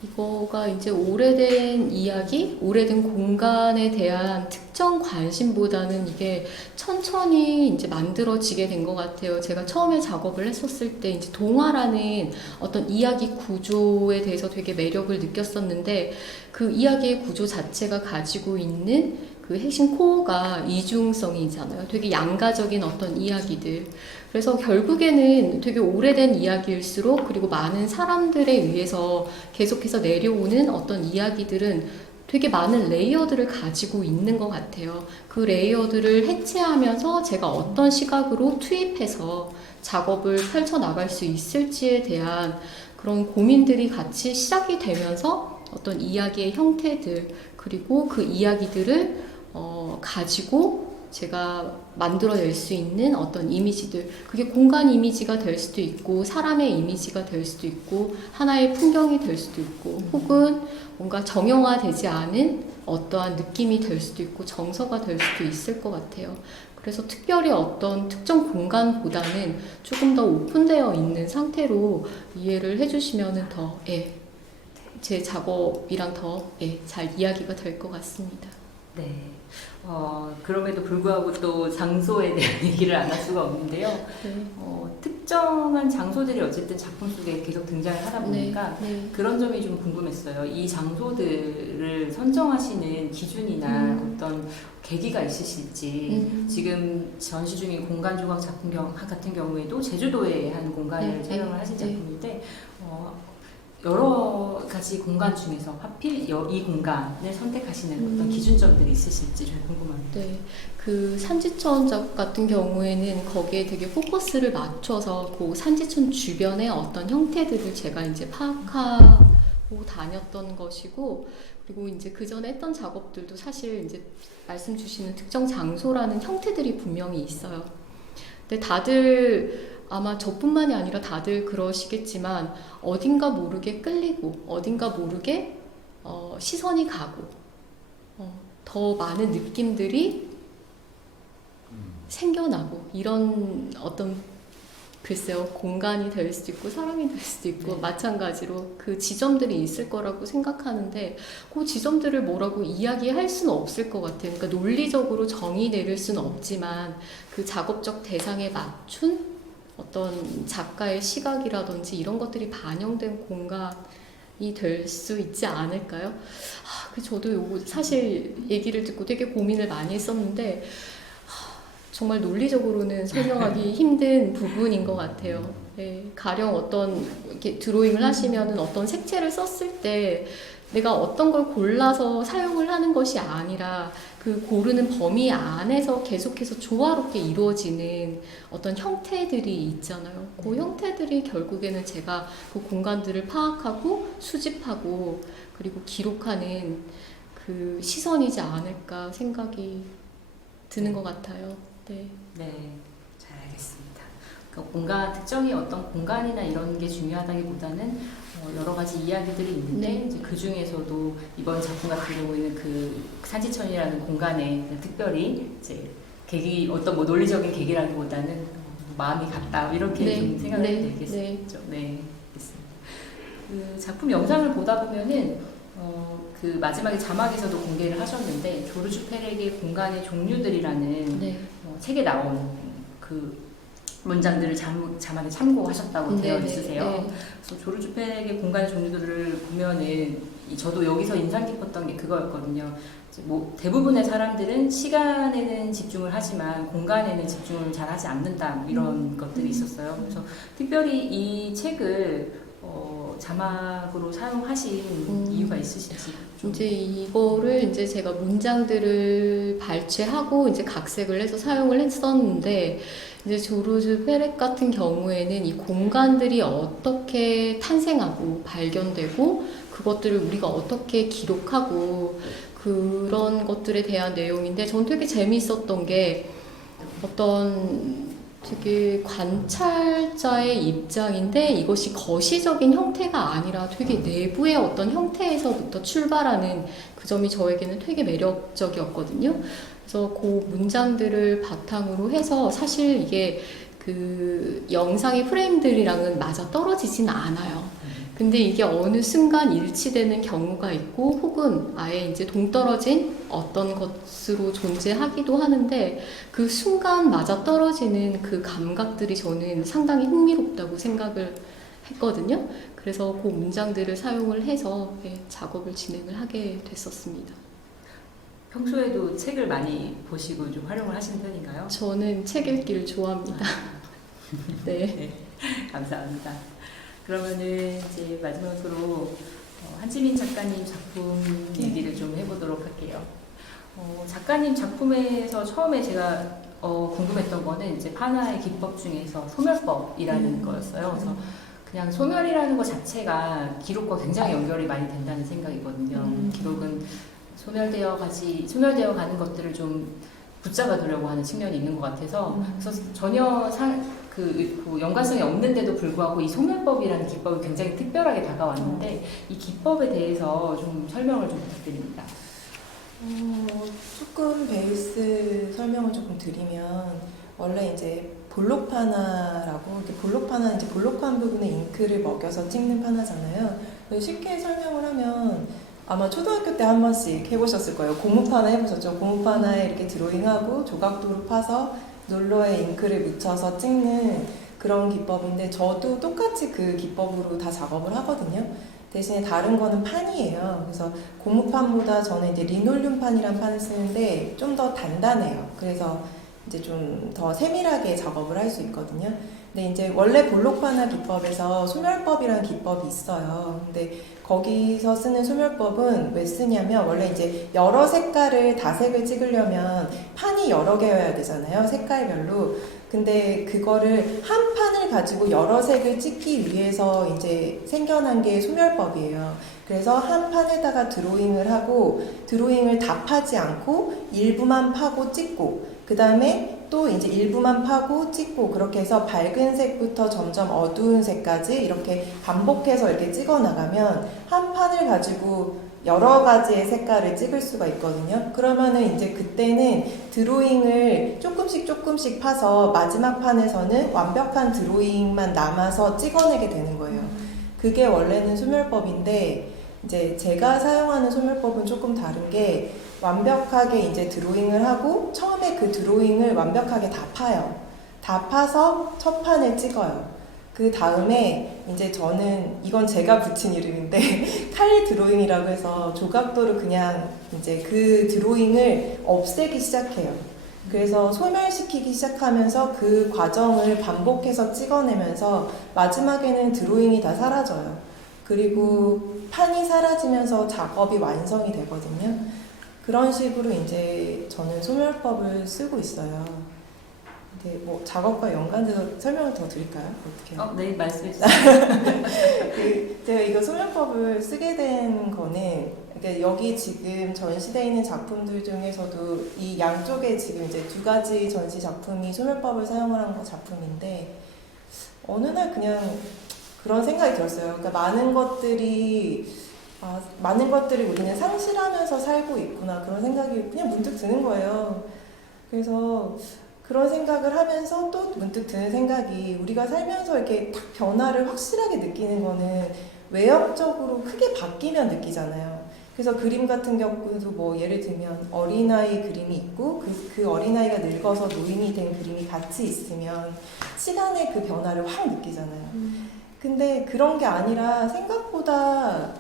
이거가 이제 오래된 이야기, 오래된 공간에 대한 특정 관심보다는 이게 천천히 이제 만들어지게 된 것 같아요. 제가 처음에 작업을 했었을 때 이제 동화라는 어떤 이야기 구조에 대해서 되게 매력을 느꼈었는데 그 이야기의 구조 자체가 가지고 있는 그 핵심 코어가 이중성이잖아요. 되게 양가적인 어떤 이야기들. 그래서 결국에는 되게 오래된 이야기일수록 그리고 많은 사람들에 의해서 계속해서 내려오는 어떤 이야기들은 되게 많은 레이어들을 가지고 있는 것 같아요. 그 레이어들을 해체하면서 제가 어떤 시각으로 투입해서 작업을 펼쳐나갈 수 있을지에 대한 그런 고민들이 같이 시작이 되면서 어떤 이야기의 형태들 그리고 그 이야기들을 가지고 제가 만들어낼 수 있는 어떤 이미지들 그게 공간 이미지가 될 수도 있고 사람의 이미지가 될 수도 있고 하나의 풍경이 될 수도 있고 혹은 뭔가 정형화되지 않은 어떠한 느낌이 될 수도 있고 정서가 될 수도 있을 것 같아요. 그래서 특별히 어떤 특정 공간보다는 조금 더 오픈되어 있는 상태로 이해를 해주시면 더 제 작업이랑 더 잘 이야기가 될 것 같습니다. 네. 그럼에도 불구하고 또 장소에 대한 얘기를 안 할 수가 없는데요. 네. 특정한 장소들이 어쨌든 작품 속에 계속 등장을 하다 보니까 네. 그런 점이 좀 궁금했어요. 이 장소들을 선정하시는 기준이나 어떤 계기가 있으실지 지금 전시 중인 공간조각 작품 같은 경우에도 제주도의 한 공간을 네. 촬영을 하신 네. 작품인데 여러 가지 공간 중에서 하필 이 공간을 선택하시는 어떤 기준점들이 있으실지 좀 궁금합니다. 네, 그 산지천 작 같은 경우에는 거기에 되게 포커스를 맞춰서 그 산지천 주변의 어떤 형태들을 제가 이제 파악하고 다녔던 것이고, 그리고 이제 그 전에 했던 작업들도 사실 이제 말씀 주시는 특정 장소라는 형태들이 분명히 있어요. 근데 다들 아마 저뿐만이 아니라 다들 그러시겠지만 어딘가 모르게 끌리고 어딘가 모르게 시선이 가고 더 많은 느낌들이 생겨나고 이런 어떤 글쎄요 공간이 될 수도 있고 사람이 될 수도 있고 네. 마찬가지로 그 지점들이 있을 거라고 생각하는데 그 지점들을 뭐라고 이야기할 수는 없을 것 같아요. 그러니까 논리적으로 정의 내릴 수는 없지만 그 작업적 대상에 맞춘 어떤 작가의 시각이라든지 이런 것들이 반영된 공간이 될 수 있지 않을까요? 저도 요거 사실 얘기를 듣고 되게 고민을 많이 했었는데 정말 논리적으로는 설명하기 힘든 부분인 것 같아요. 네, 가령 어떤 이렇게 드로잉을 하시면은 어떤 색채를 썼을 때 내가 어떤 걸 골라서 사용을 하는 것이 아니라 그 고르는 범위 안에서 계속해서 조화롭게 이루어지는 어떤 형태들이 있잖아요. 그 형태들이 결국에는 제가 그 공간들을 파악하고 수집하고 그리고 기록하는 그 시선이지 않을까 생각이 드는 것 같아요. 네. 네, 잘 알겠습니다. 공간 특정이 어떤 공간이나 이런 게 중요하다기보다는 여러 가지 이야기들이 있는데 네. 이제 그 중에서도 이번 작품 같은 경우에는 그 산지천이라는 공간에 특별히 이제 계기 어떤 뭐 논리적인 계기라기보다는 마음이 같다 이렇게 네. 좀 생각을 네. 되겠죠. 네, 알겠습니다. 그 작품 영상을 보다 보면은 그 마지막에 자막에서도 공개를 하셨는데 조르주 페렉의 공간의 종류들이라는 네. 책에 나온 그 문장들을 자막에 참고하셨다고 되어 있으세요. 네. 그래서 조르주 페렉의 공간의 종류들을 보면은 저도 여기서 인상 깊었던 게 그거였거든요. 이제 뭐 대부분의 사람들은 시간에는 집중을 하지만 공간에는 집중을 잘 하지 않는다 뭐 이런 것들이 있었어요. 그래서 특별히 이 책을 자막으로 사용하신 이유가 있으신지 좀. 이제 이거를 이제 제가 문장들을 발췌하고 이제 각색을 해서 사용을 했었는데 이제 조르주 페렉 같은 경우에는 이 공간들이 어떻게 탄생하고 발견되고 그것들을 우리가 어떻게 기록하고 그런 것들에 대한 내용인데 전 되게 재미있었던 게 어떤 되게 관찰자의 입장인데 이것이 거시적인 형태가 아니라 되게 내부의 어떤 형태에서부터 출발하는 그 점이 저에게는 되게 매력적이었거든요. 그래서 그 문장들을 바탕으로 해서 사실 이게 그 영상의 프레임들이랑은 맞아 떨어지진 않아요. 근데 이게 어느 순간 일치되는 경우가 있고 혹은 아예 이제 동떨어진 어떤 것으로 존재하기도 하는데 그 순간 맞아 떨어지는 그 감각들이 저는 상당히 흥미롭다고 생각을 했거든요. 그래서 그 문장들을 사용을 해서 작업을 진행을 하게 됐었습니다. 평소에도 책을 많이 보시고 좀 활용을 하시는 편인가요? 저는 책 읽기를 좋아합니다. 네. 네, 감사합니다. 그러면은 이제 마지막으로 한지민 작가님 작품 얘기를 좀 해보도록 할게요. 작가님 작품에서 처음에 제가 궁금했던 거는 이제 판화의 기법 중에서 소멸법이라는 거였어요. 그래서 그냥 소멸이라는 것 자체가 기록과 굉장히 연결이 많이 된다는 생각이거든요. 기록은 소멸되어 가는 것들을 좀 붙잡아두려고 하는 측면이 있는 것 같아서 그래서 전혀 그 연관성이 없는데도 불구하고 이 소멸법이라는 기법이 굉장히 특별하게 다가왔는데 이 기법에 대해서 좀 설명을 좀 부탁드립니다. 조금 베이스 설명을 조금 드리면 원래 이제 볼록 파나라고 이렇게 볼록 파나는 이제 볼록한 부분에 잉크를 먹여서 찍는 파나잖아요. 쉽게 설명을 하면 아마 초등학교 때 한 번씩 해보셨을 거예요. 고무 파나 해보셨죠? 고무 파나에 이렇게 드로잉하고 조각도로 파서 롤러에 잉크를 묻혀서 찍는 그런 기법인데 저도 똑같이 그 기법으로 다 작업을 하거든요. 대신에 다른 거는 판이에요. 그래서 고무판보다 저는 이제 리놀륨판이란 판을 쓰는데 좀 더 단단해요. 그래서 이제 좀 더 세밀하게 작업을 할 수 있거든요. 근데 이제 원래 볼록파나 기법에서 소멸법이라는 기법이 있어요. 근데 거기서 쓰는 소멸법은 왜 쓰냐면 원래 이제 여러 색깔을 다색을 찍으려면 판이 여러 개여야 되잖아요. 색깔별로. 근데 그거를 한 판을 가지고 여러 색을 찍기 위해서 이제 생겨난 게 소멸법이에요. 그래서 한 판에다가 드로잉을 하고 드로잉을 다 파지 않고 일부만 파고 찍고 그 다음에 또 이제 일부만 파고 찍고 그렇게 해서 밝은 색부터 점점 어두운 색까지 이렇게 반복해서 이렇게 찍어 나가면 한 판을 가지고 여러 가지의 색깔을 찍을 수가 있거든요. 그러면은 이제 그때는 드로잉을 조금씩 파서 마지막 판에서는 완벽한 드로잉만 남아서 찍어내게 되는 거예요. 그게 원래는 소멸법인데 이제 제가 사용하는 소멸법은 조금 다른 게 완벽하게 이제 드로잉을 하고 처음에 그 드로잉을 완벽하게 다 파요. 다 파서 첫 판을 찍어요. 그 다음에 이제 저는 이건 제가 붙인 이름인데 칼 드로잉이라고 해서 조각도로 그냥 이제 그 드로잉을 없애기 시작해요. 그래서 소멸시키기 시작하면서 그 과정을 반복해서 찍어내면서 마지막에는 드로잉이 다 사라져요. 그리고 판이 사라지면서 작업이 완성이 되거든요. 그런 식으로 이제 저는 소멸법을 쓰고 있어요. 근데 뭐 작업과 연관돼서 설명을 더 드릴까요? 어떻게? 네, 말씀해 주세요. 제가 이거 소멸법을 쓰게 된 거는 그러니까 여기 지금 전시되어 있는 작품들 중에서도 이 양쪽에 지금 이제 두 가지 전시 작품이 소멸법을 사용을 한 작품인데 어느 날 그냥 그런 생각이 들었어요. 그러니까 많은 것들이 우리는 상실하면서 살고 있구나 그런 생각이 그냥 문득 드는 거예요. 그래서 그런 생각을 하면서 또 문득 드는 생각이 우리가 살면서 이렇게 딱 변화를 확실하게 느끼는 거는 외형적으로 크게 바뀌면 느끼잖아요. 그래서 그림 같은 경우도 뭐 예를 들면 어린아이 그림이 있고 그 어린아이가 늙어서 노인이 된 그림이 같이 있으면 시간의 그 변화를 확 느끼잖아요. 근데 그런 게 아니라 생각보다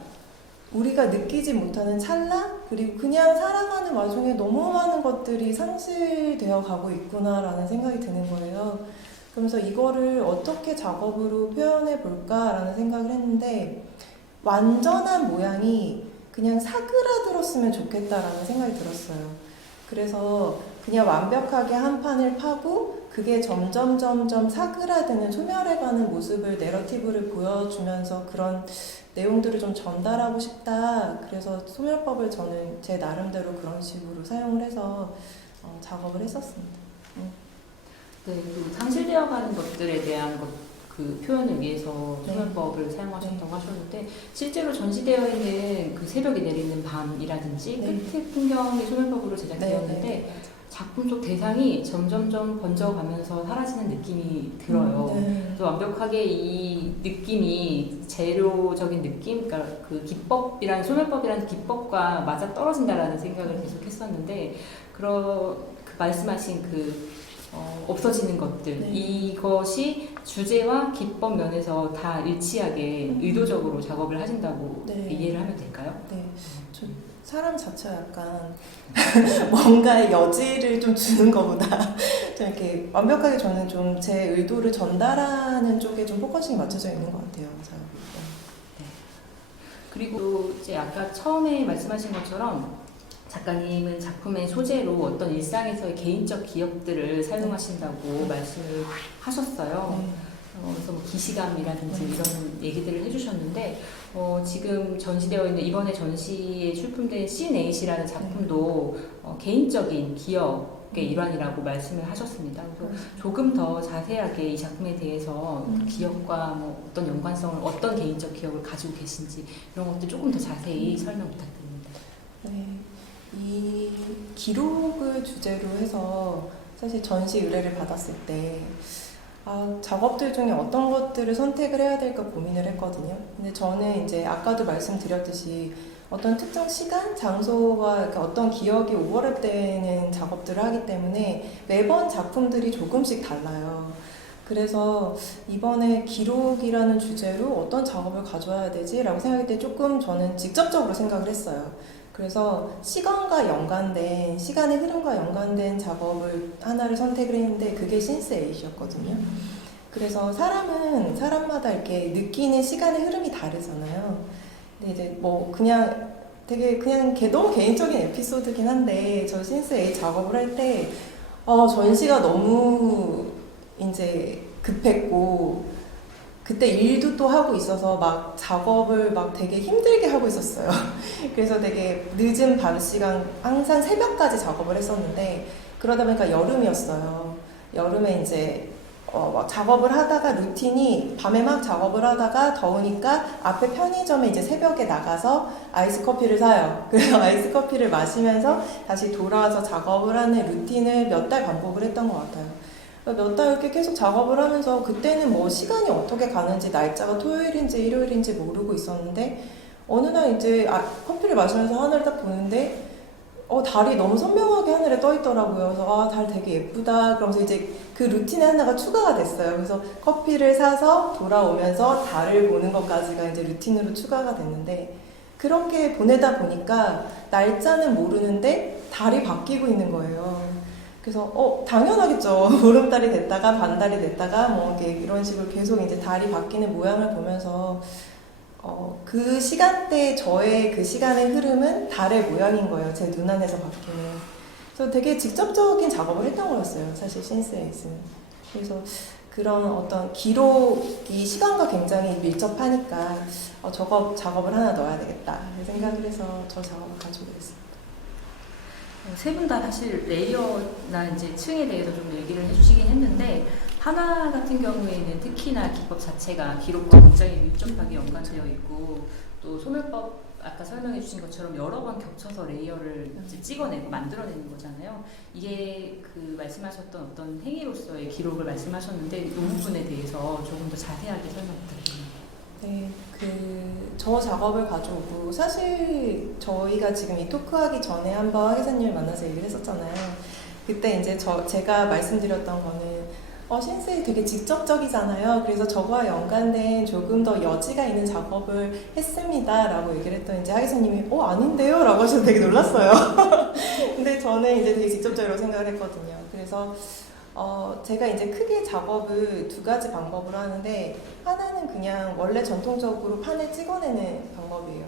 우리가 느끼지 못하는 찰나? 그리고 그냥 살아가는 와중에 너무 많은 것들이 상실되어 가고 있구나라는 생각이 드는 거예요. 그러면서 이거를 어떻게 작업으로 표현해 볼까라는 생각을 했는데 완전한 모양이 그냥 사그라들었으면 좋겠다라는 생각이 들었어요. 그래서 그냥 완벽하게 한 판을 파고 그게 점점 사그라드는 소멸해가는 모습을 내러티브를 보여주면서 그런 내용들을 좀 전달하고 싶다. 그래서 소멸법을 저는 제 나름대로 그런 식으로 사용을 해서 작업을 했었습니다. 네, 그 상실되어가는 것들에 대한 그 표현을 위해서 네. 소면법을 사용하셨다고 하셨는데 실제로 전시되어 있는 그 새벽에 내리는 밤이라든지 네. 끝의 풍경이 소면법으로 제작되었는데 작품 속 대상이 점점점 번져가면서 사라지는 느낌이 들어요. 네. 그래서 완벽하게 이 느낌이 재료적인 느낌, 그러니까 그 기법이라는 소면법이라는 기법과 맞아 떨어진다라는 생각을 계속 했었는데 그 말씀하신 없어지는 것들 네. 이것이 주제와 기법 면에서 다 일치하게 의도적으로 작업을 하신다고 네. 이해를 하면 될까요? 네. 저 사람 자체가 약간 뭔가의 여지를 좀 주는 것보다 좀 이렇게 완벽하게 저는 좀 제 의도를 전달하는 쪽에 좀 포커싱이 맞춰져 있는 것 같아요. 그리고 이제 아까 처음에 말씀하신 것처럼 작가님은 작품의 소재로 어떤 일상에서의 개인적 기억들을 사용하신다고 말씀을 하셨어요. 그래서 뭐 기시감이라든지 이런 얘기들을 해주셨는데 지금 전시되어 있는 이번에 전시에 출품된 C8이라는 작품도 개인적인 기억의 일환이라고 말씀을 하셨습니다. 그래서 조금 더 자세하게 이 작품에 대해서 기억과 뭐 어떤 연관성을 어떤 개인적 기억을 가지고 계신지 이런 것들 조금 더 자세히 설명 부탁드립니다. 네. 이 기록을 주제로 해서 사실 전시 의뢰를 받았을 때 작업들 중에 어떤 것들을 선택을 해야 될까 고민을 했거든요. 근데 저는 이제 아까도 말씀드렸듯이 어떤 특정 시간, 장소와 이렇게 어떤 기억이 오버랩되는 작업들을 하기 때문에 매번 작품들이 조금씩 달라요. 그래서 이번에 기록이라는 주제로 어떤 작업을 가져와야 되지? 라고 생각할 때 조금 저는 직접적으로 생각을 했어요. 그래서 시간과 연관된, 시간의 흐름과 연관된 작업을 하나를 선택을 했는데 그게 신스8이었거든요. 그래서 사람은 사람마다 이렇게 느끼는 시간의 흐름이 다르잖아요. 근데 이제 뭐 그냥 되게 그냥 너무 개인적인 에피소드긴 한데 저 신스8 작업을 할 때 전시가 너무 이제 급했고 그때 일도 또 하고 있어서 막 작업을 막 되게 힘들게 하고 있었어요. 그래서 되게 늦은 밤 시간, 항상 새벽까지 작업을 했었는데 그러다 보니까 여름이었어요. 여름에 이제 막 작업을 하다가 루틴이 밤에 막 작업을 하다가 더우니까 앞에 편의점에 이제 새벽에 나가서 아이스 커피를 사요. 그래서 아이스 커피를 마시면서 다시 돌아와서 작업을 하는 루틴을 몇 달 반복을 했던 것 같아요. 몇 달 이렇게 계속 작업을 하면서 그때는 뭐 시간이 어떻게 가는지 날짜가 토요일인지 일요일인지 모르고 있었는데 어느 날 이제 커피를 마시면서 하늘을 딱 보는데 달이 너무 선명하게 하늘에 떠 있더라고요. 그래서 달 되게 예쁘다. 그러면서 이제 그 루틴에 하나가 추가가 됐어요. 그래서 커피를 사서 돌아오면서 달을 보는 것까지가 이제 루틴으로 추가가 됐는데 그렇게 보내다 보니까 날짜는 모르는데 달이 바뀌고 있는 거예요. 그래서 당연하겠죠. 보름달이 됐다가 반달이 됐다가 뭐 이런 식으로 계속 이제 달이 바뀌는 모양을 보면서 그 시간대 저의 그 시간의 흐름은 달의 모양인 거예요. 제 눈안에서 바뀌는. 그래서 되게 직접적인 작업을 했던 거였어요. 사실 신스8은. 그래서 그런 어떤 기록이 시간과 굉장히 밀접하니까 저거 작업을 하나 넣어야 되겠다 생각을 해서 저 작업을 가지고 있습니다. 세 분 다 사실 레이어나 이제 층에 대해서 좀 얘기를 해주시긴 했는데 하나 같은 경우에는 특히나 기법 자체가 기록과 굉장히 밀접하게 연관되어 있고 또 소면법 아까 설명해 주신 것처럼 여러 번 겹쳐서 레이어를 이제 찍어내고 만들어내는 거잖아요. 이게 그 말씀하셨던 어떤 행위로서의 기록을 말씀하셨는데 이 부분에 대해서 조금 더 자세하게 설명 부탁드립니다. 네, 저 작업을 가져오고 사실 저희가 지금 이 토크하기 전에 한번 하기사님을 만나서 얘기를 했었잖아요. 그때 이제 제가 말씀드렸던 거는 신스8 되게 직접적이잖아요. 그래서 저거와 연관된 조금 더 여지가 있는 작업을 했습니다 라고 얘기를 했더니 이제 하기사님이 아닌데요? 라고 하셔서 되게 놀랐어요. 근데 저는 이제 되게 직접적이라고 생각을 했거든요. 그래서 제가 이제 크게 작업을 두 가지 방법으로 하는데 하나는 그냥 원래 전통적으로 판을 찍어내는 방법이에요.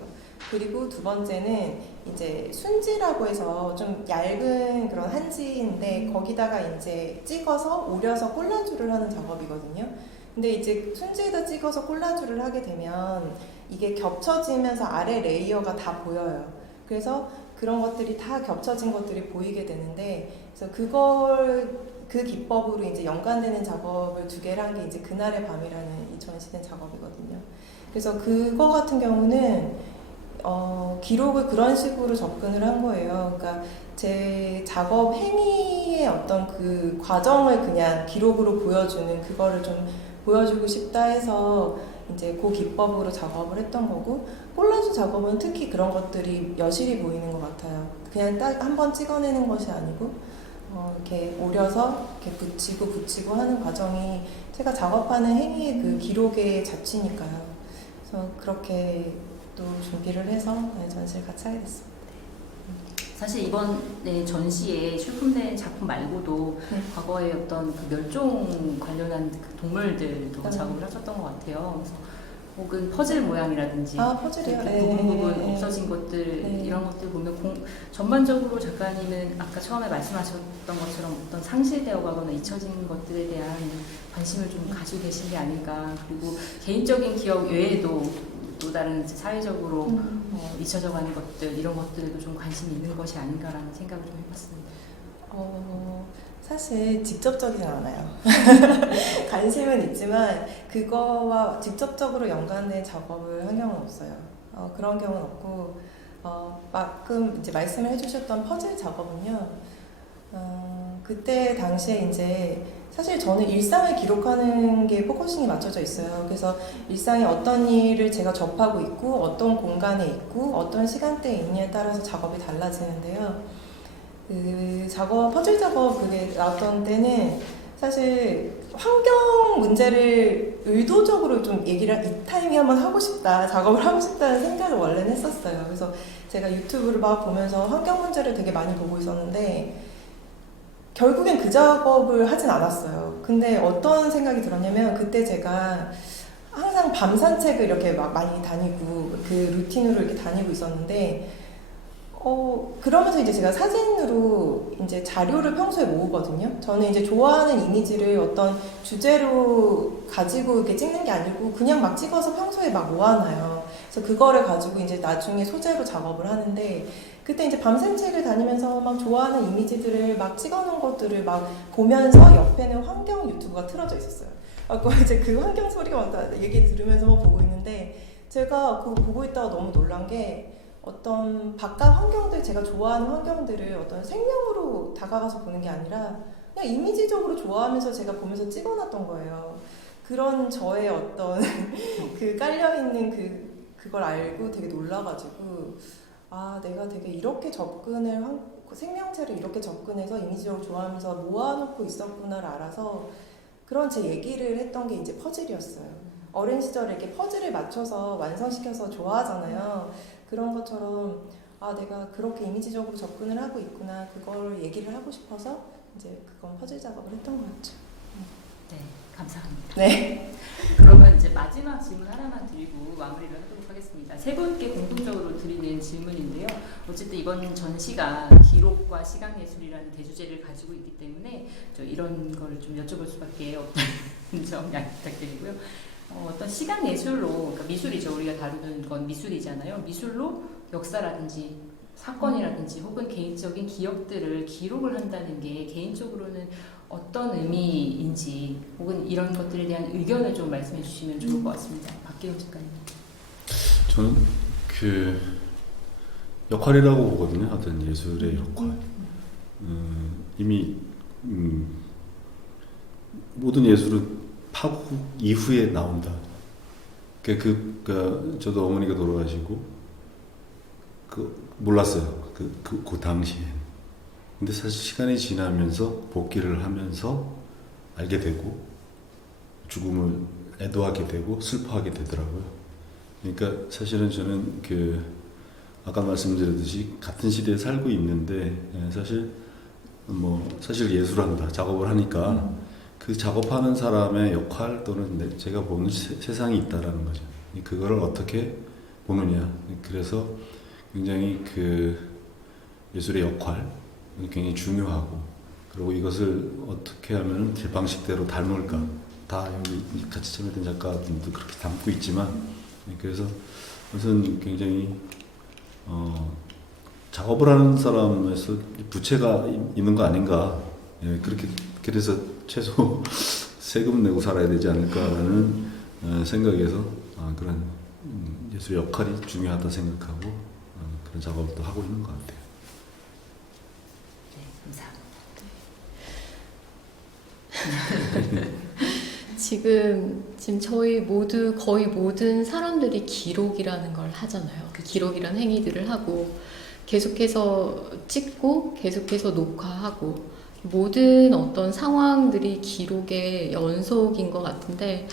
그리고 두 번째는 이제 순지라고 해서 좀 얇은 그런 한지인데 거기다가 이제 찍어서 오려서 콜라주를 하는 작업이거든요. 근데 이제 순지에다 찍어서 콜라주를 하게 되면 이게 겹쳐지면서 아래 레이어가 다 보여요. 그래서 그런 것들이 다 겹쳐진 것들이 보이게 되는데 그래서 그걸 그 기법으로 이제 연관되는 작업을 두 개를 한 게 이제 그날의 밤이라는 이 전시된 작업이거든요. 그래서 그거 같은 경우는 기록을 그런 식으로 접근을 한 거예요. 그러니까 제 작업 행위의 어떤 그 과정을 그냥 기록으로 보여주는 그거를 좀 보여주고 싶다 해서 이제 그 기법으로 작업을 했던 거고, 콜라주 작업은 특히 그런 것들이 여실히 보이는 것 같아요. 그냥 딱 한 번 찍어내는 것이 아니고 이렇게 오려서 이렇게 붙이고 하는 과정이 제가 작업하는 행위의 그 기록의 자취니까요. 그래서 그렇게 또 준비를 해서 전시를 같이 하게 됐습니다. 사실 이번 전시에 출품된 작품 말고도 과거에 어떤 그 멸종 관련한 그 동물들도 네. 작업을 하셨던 것 같아요. 그래서 혹은 퍼즐 모양이라든지 퍼즐이요? 이렇게 부분 없어진 것들 네. 이런 것들 보면 전반적으로 작가님은 아까 처음에 말씀하셨던 것처럼 어떤 상실되어 가거나 잊혀진 것들에 대한 관심을 좀 가지고 계신 게 아닐까. 그리고 개인적인 기억 외에도 또 다른 사회적으로 잊혀져가는 것들 이런 것들에도 좀 관심이 있는 것이 아닌가라는 생각을 좀 해봤습니다. 사실 직접적이진 않아요. 관심은 있지만 그거와 직접적으로 연관된 작업을 한 경우는 없어요. 그런 경우는 없고 가끔 이제 말씀을 해주셨던 퍼즐 작업은요. 그때 당시에 이제 사실 저는 일상을 기록하는 게 포커싱이 맞춰져 있어요. 그래서 일상에 어떤 일을 제가 접하고 있고 어떤 공간에 있고 어떤 시간대에 있냐에 따라서 작업이 달라지는데요. 그 작업, 퍼즐 작업 그게 나왔던 때는 사실 환경 문제를 의도적으로 좀 얘기를 이 타임에 한번 하고 싶다, 작업을 하고 싶다는 생각을 원래는 했었어요. 그래서 제가 유튜브를 막 보면서 환경 문제를 되게 많이 보고 있었는데 결국엔 그 작업을 하진 않았어요. 근데 어떤 생각이 들었냐면 그때 제가 항상 밤 산책을 이렇게 막 많이 다니고 그 루틴으로 이렇게 다니고 있었는데 그러면서 이제 제가 사진으로 이제 자료를 평소에 모으거든요. 저는 이제 좋아하는 이미지를 어떤 주제로 가지고 이렇게 찍는 게 아니고 그냥 막 찍어서 평소에 막 모아놔요. 그래서 그거를 가지고 이제 나중에 소재로 작업을 하는데 그때 이제 밤 산책을 다니면서 막 좋아하는 이미지들을 막 찍어놓은 것들을 막 보면서 옆에는 환경 유튜브가 틀어져 있었어요. 이제 그 환경 소리가 막 얘기 들으면서 막 보고 있는데 제가 그거 보고 있다가 너무 놀란 게 어떤 바깥 환경들, 제가 좋아하는 환경들을 어떤 생명으로 다가가서 보는 게 아니라 그냥 이미지적으로 좋아하면서 제가 보면서 찍어놨던 거예요. 그런 저의 어떤 그 깔려있는 그걸 알고 되게 놀라가지고 내가 되게 이렇게 생명체를 이렇게 접근해서 이미지적으로 좋아하면서 모아놓고 있었구나를 알아서 그런 제 얘기를 했던 게 이제 퍼즐이었어요. 어린 시절에 이렇게 퍼즐을 맞춰서 완성시켜서 좋아하잖아요. 그런 것처럼 내가 그렇게 이미지적으로 접근을 하고 있구나, 그걸 얘기를 하고 싶어서 이제 그건 퍼즐 작업을 했던 것 같죠. 네, 감사합니다. 네. 그러면 이제 마지막 질문 하나만 드리고 마무리를 하도록 하겠습니다. 세 분께 공통적으로 드리는 질문인데요. 어쨌든 이번 전시가 기록과 시각예술이라는 대주제를 가지고 있기 때문에 이런 걸 좀 여쭤볼 수밖에 없다는 점 양해 부탁드리고요. 어떤 시각예술로, 그러니까 미술이죠. 우리가 다루는 건 미술이잖아요. 미술로 역사라든지 사건이라든지 혹은 개인적인 기억들을 기록을 한다는 게 개인적으로는 어떤 의미인지 혹은 이런 것들에 대한 의견을 좀 말씀해 주시면 좋을 것 같습니다. 박기훈 작가님. 저는 그 역할이라고 보거든요. 어떤 예술의 역할. 이미 모든 예술은 파국 이후에 나온다. 저도 어머니가 돌아가시고 몰랐어요. 그 당시엔. 근데 사실 시간이 지나면서 복귀를 하면서 알게 되고 죽음을 애도하게 되고 슬퍼하게 되더라고요. 그러니까 사실은 저는 아까 말씀드렸듯이 같은 시대에 살고 있는데 사실 예술한다, 작업을 하니까 그 작업하는 사람의 역할 또는 제가 보는 세상이 있다라는 거죠. 그거를 어떻게 보느냐. 그래서 굉장히 예술의 역할 굉장히 중요하고, 그리고 이것을 어떻게 하면 제 방식대로 닮을까. 다 여기 같이 참여된 작가분도 그렇게 담고 있지만, 그래서 우선 굉장히 작업을 하는 사람에서 부채가 있는 거 아닌가, 그렇게 그래서 최소 세금 내고 살아야 되지 않을까라는 생각에서 그런 예술 역할이 중요하다 생각하고 그런 작업을 또 하고 있는 것 같아요. 네, 감사합니다. 지금 저희 모두 거의 모든 사람들이 기록이라는 걸 하잖아요. 그 기록이라는 행위들을 하고 계속해서 찍고 계속해서 녹화하고 모든 어떤 상황들이 기록의 연속인 것 같은데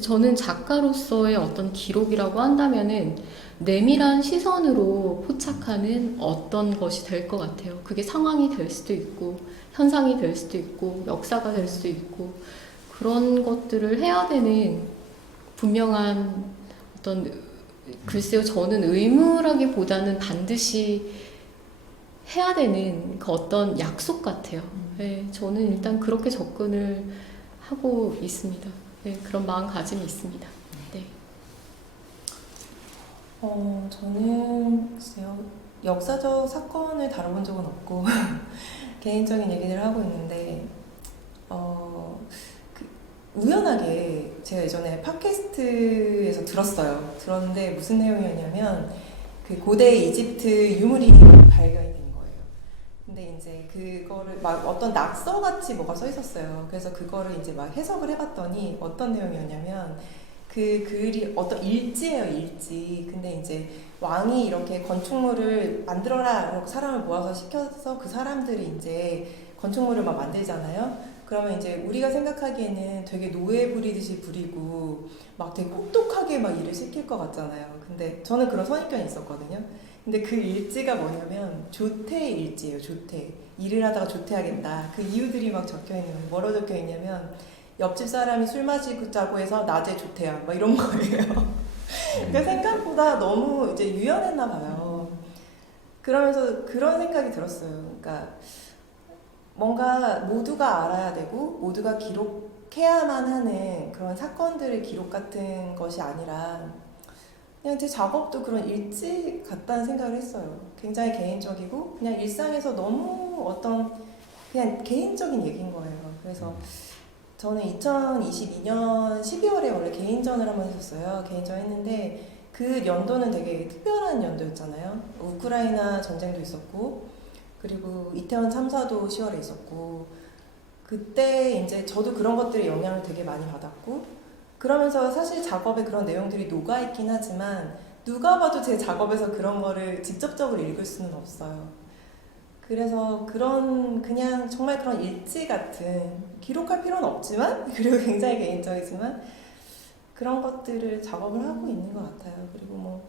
저는 작가로서의 어떤 기록이라고 한다면은 내밀한 시선으로 포착하는 어떤 것이 될 것 같아요. 그게 상황이 될 수도 있고 현상이 될 수도 있고 역사가 될 수도 있고 그런 것들을 해야 되는 분명한 어떤 글쎄요 저는 의무라기보다는 반드시 해야 되는 그 어떤 약속 같아요. 네, 저는 일단 그렇게 접근을 하고 있습니다. 네, 그런 마음가짐이 있습니다. 네. 저는 글쎄요 역사적 사건을 다뤄본 적은 없고 개인적인 얘기를 하고 있는데 우연하게 제가 예전에 팟캐스트에서 들었는데 무슨 내용이었냐면 그 고대 이집트 유물이 발견이 된 거예요. 근데 이제 그거를 막 어떤 낙서같이 뭐가 써 있었어요. 그래서 그거를 이제 막 해석을 해봤더니 어떤 내용이었냐면 그 글이 어떤 일지예요, 일지. 근데 이제 왕이 이렇게 건축물을 만들어라 라고 사람을 모아서 시켜서 그 사람들이 이제 건축물을 막 만들잖아요. 그러면 이제 우리가 생각하기에는 되게 노예 부리듯이 부리고 막 되게 혹독하게 막 일을 시킬 것 같잖아요. 근데 저는 그런 선입견이 있었거든요. 근데 그 일지가 뭐냐면 조퇴 일지예요. 조퇴. 일을 하다가 조퇴하겠다. 그 이유들이 막 적혀 있는 거예요. 뭐로 적혀 있냐면 옆집 사람이 술 마시자고 해서 낮에 조퇴야. 막 이런 거예요. 그러니까 생각보다 너무 이제 유연했나 봐요. 그러면서 그런 생각이 들었어요. 그러니까 뭔가 모두가 알아야 되고 모두가 기록해야만 하는 그런 사건들의 기록 같은 것이 아니라 그냥 제 작업도 그런 일지 같다는 생각을 했어요. 굉장히 개인적이고 그냥 일상에서 너무 어떤 그냥 개인적인 얘기인 거예요. 그래서 저는 2022년 12월에 원래 개인전을 한번 했었어요. 개인전 했는데 그 연도는 되게 특별한 연도였잖아요. 우크라이나 전쟁도 있었고 그리고 이태원 참사도 10월에 있었고 그때 이제 저도 그런 것들의 영향을 되게 많이 받았고 그러면서 사실 작업에 그런 내용들이 녹아있긴 하지만 누가 봐도 제 작업에서 그런 거를 직접적으로 읽을 수는 없어요. 그래서 그런 그냥 정말 그런 일지 같은 기록할 필요는 없지만 그리고 굉장히 개인적이지만 그런 것들을 작업을 하고 있는 것 같아요. 그리고 뭐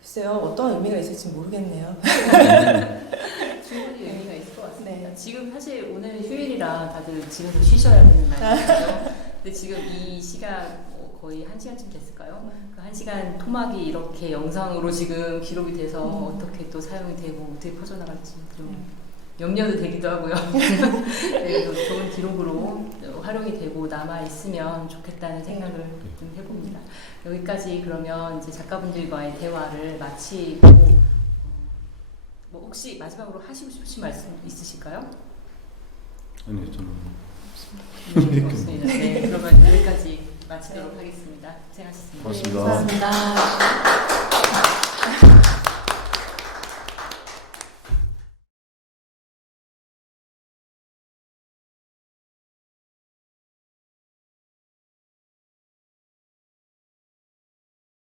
글쎄요 어떤 의미가 있을지 모르겠네요. 충분히 의미가 있을 것 같습니다. 네. 지금 사실 오늘 휴일이라 다들 집에서 쉬셔야 되는 날이죠. 근데 지금 이 시간 거의 1시간쯤 됐을까요? 그 1시간 토막이 이렇게 영상으로 지금 기록이 돼서 어떻게 또 사용이 되고 어떻게 퍼져나갈지 좀 염려도 되기도 하고요. 네, 그래서 좋은 기록으로 활용이 되고 남아있으면 좋겠다는 생각을 좀 해봅니다. 여기까지 그러면 이제 작가분들과의 대화를 마치고 뭐 혹시 마지막으로 하시고 싶으신 말씀 있으실까요? 아니요, 저는 네, 없습니다. 네, 그러면 여기까지 마치도록 하겠습니다. 고생하셨습니다. 고맙습니다. 네, 감사합니다.